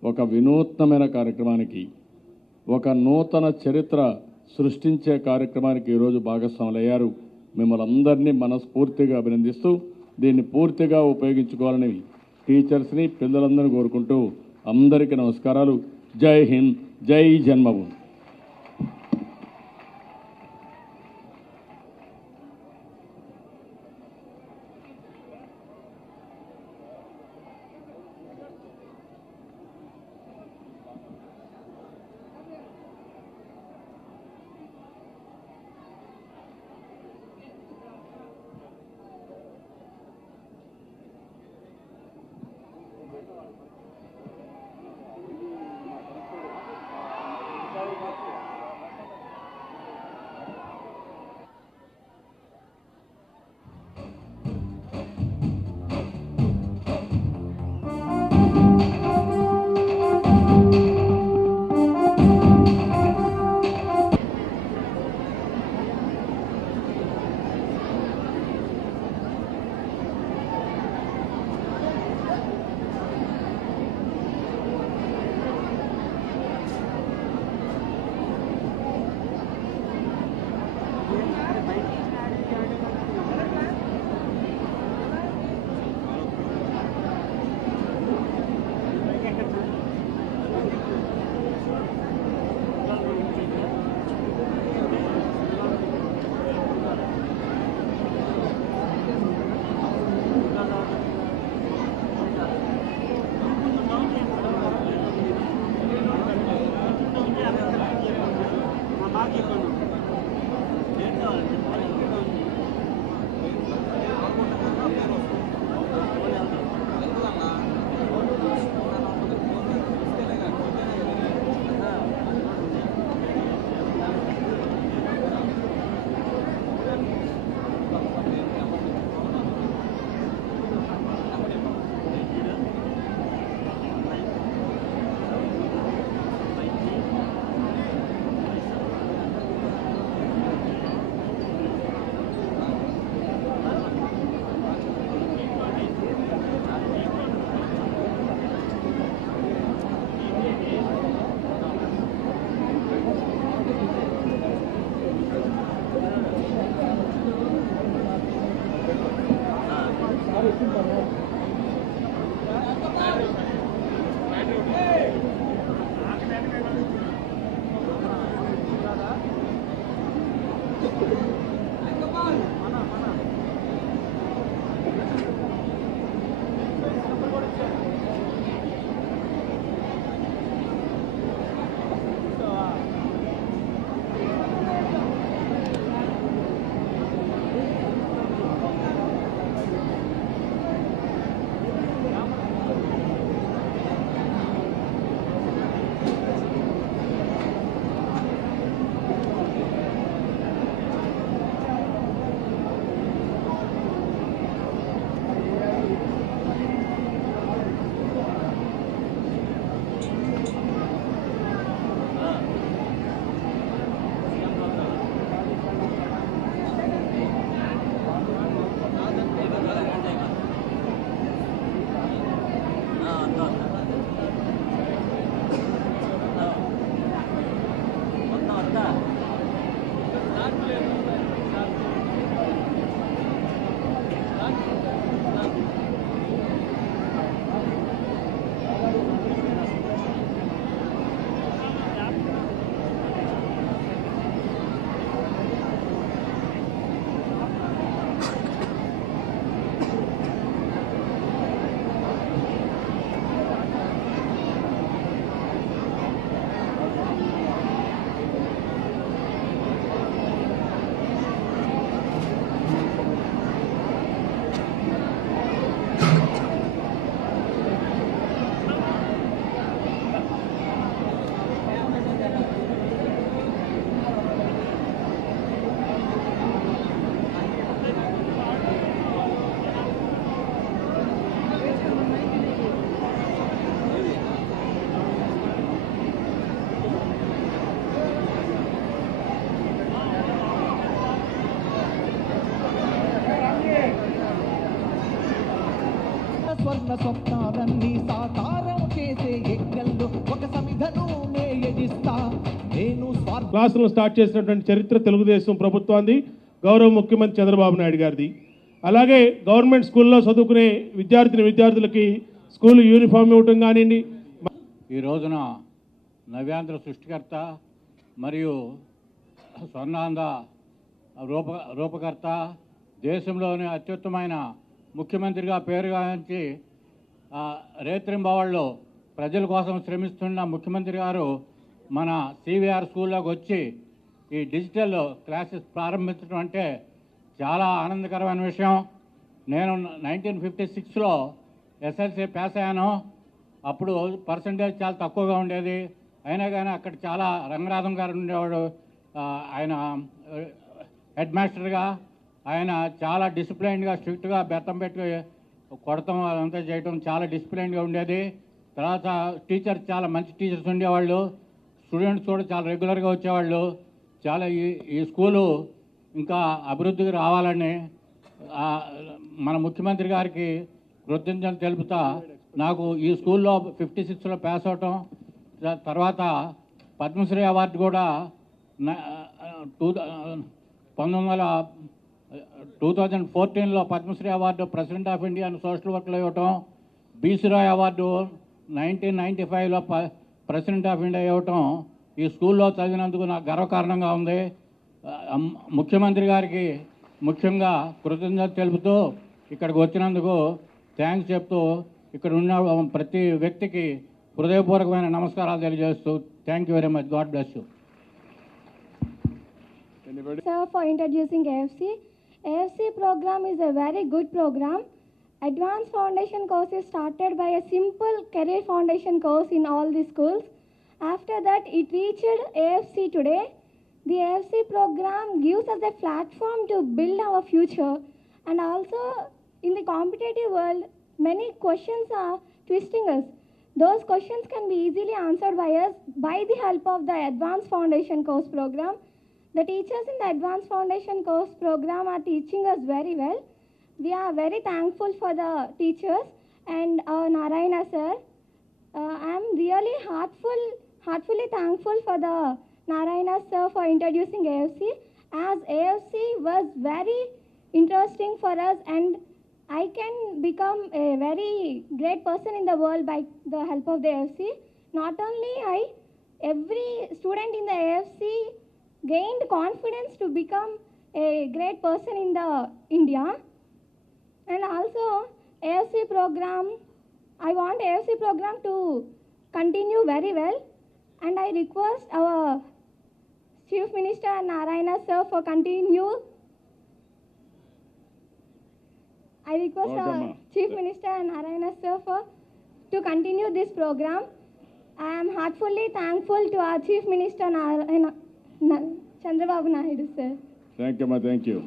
ఒక వినూత్నమైన కార్యక్రమానికి, ఒక నూతన చరిత్ర సృష్టించే కార్యక్రమానికి ఈరోజు భాగస్వాములయ్యారు. మిమ్మల్ని అందరినీ మనస్ఫూర్తిగా అభినందిస్తూ దీన్ని పూర్తిగా ఉపయోగించుకోవాలని టీచర్స్ని, పిల్లలందరినీ కోరుకుంటూ అందరికీ నమస్కారాలు. జై హింద్, జై జన్మభూమి. కన్న స్వప్నాలన్నీ సాకారం చేసే యజ్ఞంలో ఒక సమిధను యజిస్తా నేను క్లాసులను స్టార్ట్ చేసినటువంటి చరిత్ర తెలుగుదేశం ప్రభుత్వాన్ని, గౌరవ ముఖ్యమంత్రి చంద్రబాబు నాయుడు గారిది. అలాగే గవర్నమెంట్ స్కూల్లో చదువుకునే విద్యార్థులకి స్కూల్ యూనిఫామ్ ఇవ్వటం కానివ్వండి. ఈ రోజున నవ్యాంధ్ర సృష్టికర్త మరియు స్వర్ణాంధ్ర రూపకర్త, దేశంలోని అత్యుత్తమైన ముఖ్యమంత్రిగా పేరుగాంచి రేత్రింబవళ్ళు ప్రజల కోసం శ్రమిస్తున్న ముఖ్యమంత్రి గారు మన సివిఆర్ స్కూల్లోకి వచ్చి ఈ డిజిటల్ క్లాసెస్ ప్రారంభించడం అంటే చాలా ఆనందకరమైన విషయం. నేను 1956లో ఎస్ఎల్సీ పాస్ అయ్యాను. అప్పుడు పర్సంటేజ్ చాలా తక్కువగా ఉండేది. అయినా కానీ అక్కడ చాలా రంగనాథం గారు ఉండేవాడు. ఆయన హెడ్ మాస్టర్గా ఆయన చాలా డిసిప్లైన్డ్గా, స్ట్రిక్ట్గా బెత్తం పెట్టి కొడతాం అదంతా చేయటం చాలా డిసిప్లైన్డ్గా ఉండేది. తర్వాత టీచర్స్ చాలా మంచి టీచర్స్ ఉండేవాళ్ళు. స్టూడెంట్స్ కూడా చాలా రెగ్యులర్గా వచ్చేవాళ్ళు. చాలా ఈ స్కూలు ఇంకా అభివృద్ధికి రావాలని మన ముఖ్యమంత్రి గారికి కృతజ్ఞతలు తెలుపుతా. నాకు ఈ స్కూల్లో 56లో పాస్ అవటం, తర్వాత పద్మశ్రీ అవార్డు కూడా 2014లో Padma Shri award president of India social వర్క్లో ఇవ్వటం, బీసీ రాయ్ అవార్డు 1995లో ప్రెసిడెంట్ ఆఫ్ ఇండియా ఇవ్వటం ఈ స్కూల్లో చదివినందుకు నాకు గర్వకారణంగా ఉంది. ముఖ్యమంత్రి గారికి ముఖ్యంగా కృతజ్ఞతలు తెలుపుతూ ఇక్కడికి వచ్చినందుకు థ్యాంక్స్ చెప్తూ ఇక్కడ ఉన్న ప్రతి వ్యక్తికి హృదయపూర్వకమైన నమస్కారాలు తెలియజేస్తూ thank you very much. God bless you. Sir, for introducing AFC. AFC program is a very good program. Advanced foundation course is started by a simple career foundation course in all the schools. After that, it reached AFC today. The AFC program gives us a platform to build our future. And also, in the competitive world, many questions are twisting us. Those questions can be easily answered by us by the help of the Advanced Foundation Course program. The teachers in the Advanced Foundation Course program are teaching us very well. We are very thankful for the teachers and Narayana sir. I am really heartfully thankful for the Narayana sir for introducing AFC, as AFC was very interesting for us and I can become a very great person in the world by the help of the AFC. Not only I, every student in the AFC gained confidence to become a great person in the India. And also AFC program, I want AFC program to continue very well, and I request our Chief Minister Narayana sir for continue. I request our Chief Minister Narayana sir to continue this program. I am heartfully thankful to our Chief Minister Chandrababu Naidu sir. Thank you, ma. Thank you.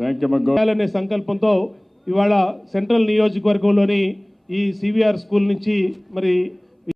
Thank you, ma. అనే సంకల్పంతో ఇవాళ సెంట్రల్ నియోజకవర్గంలోని ఈ సివిఆర్ స్కూల్ నుంచి మరి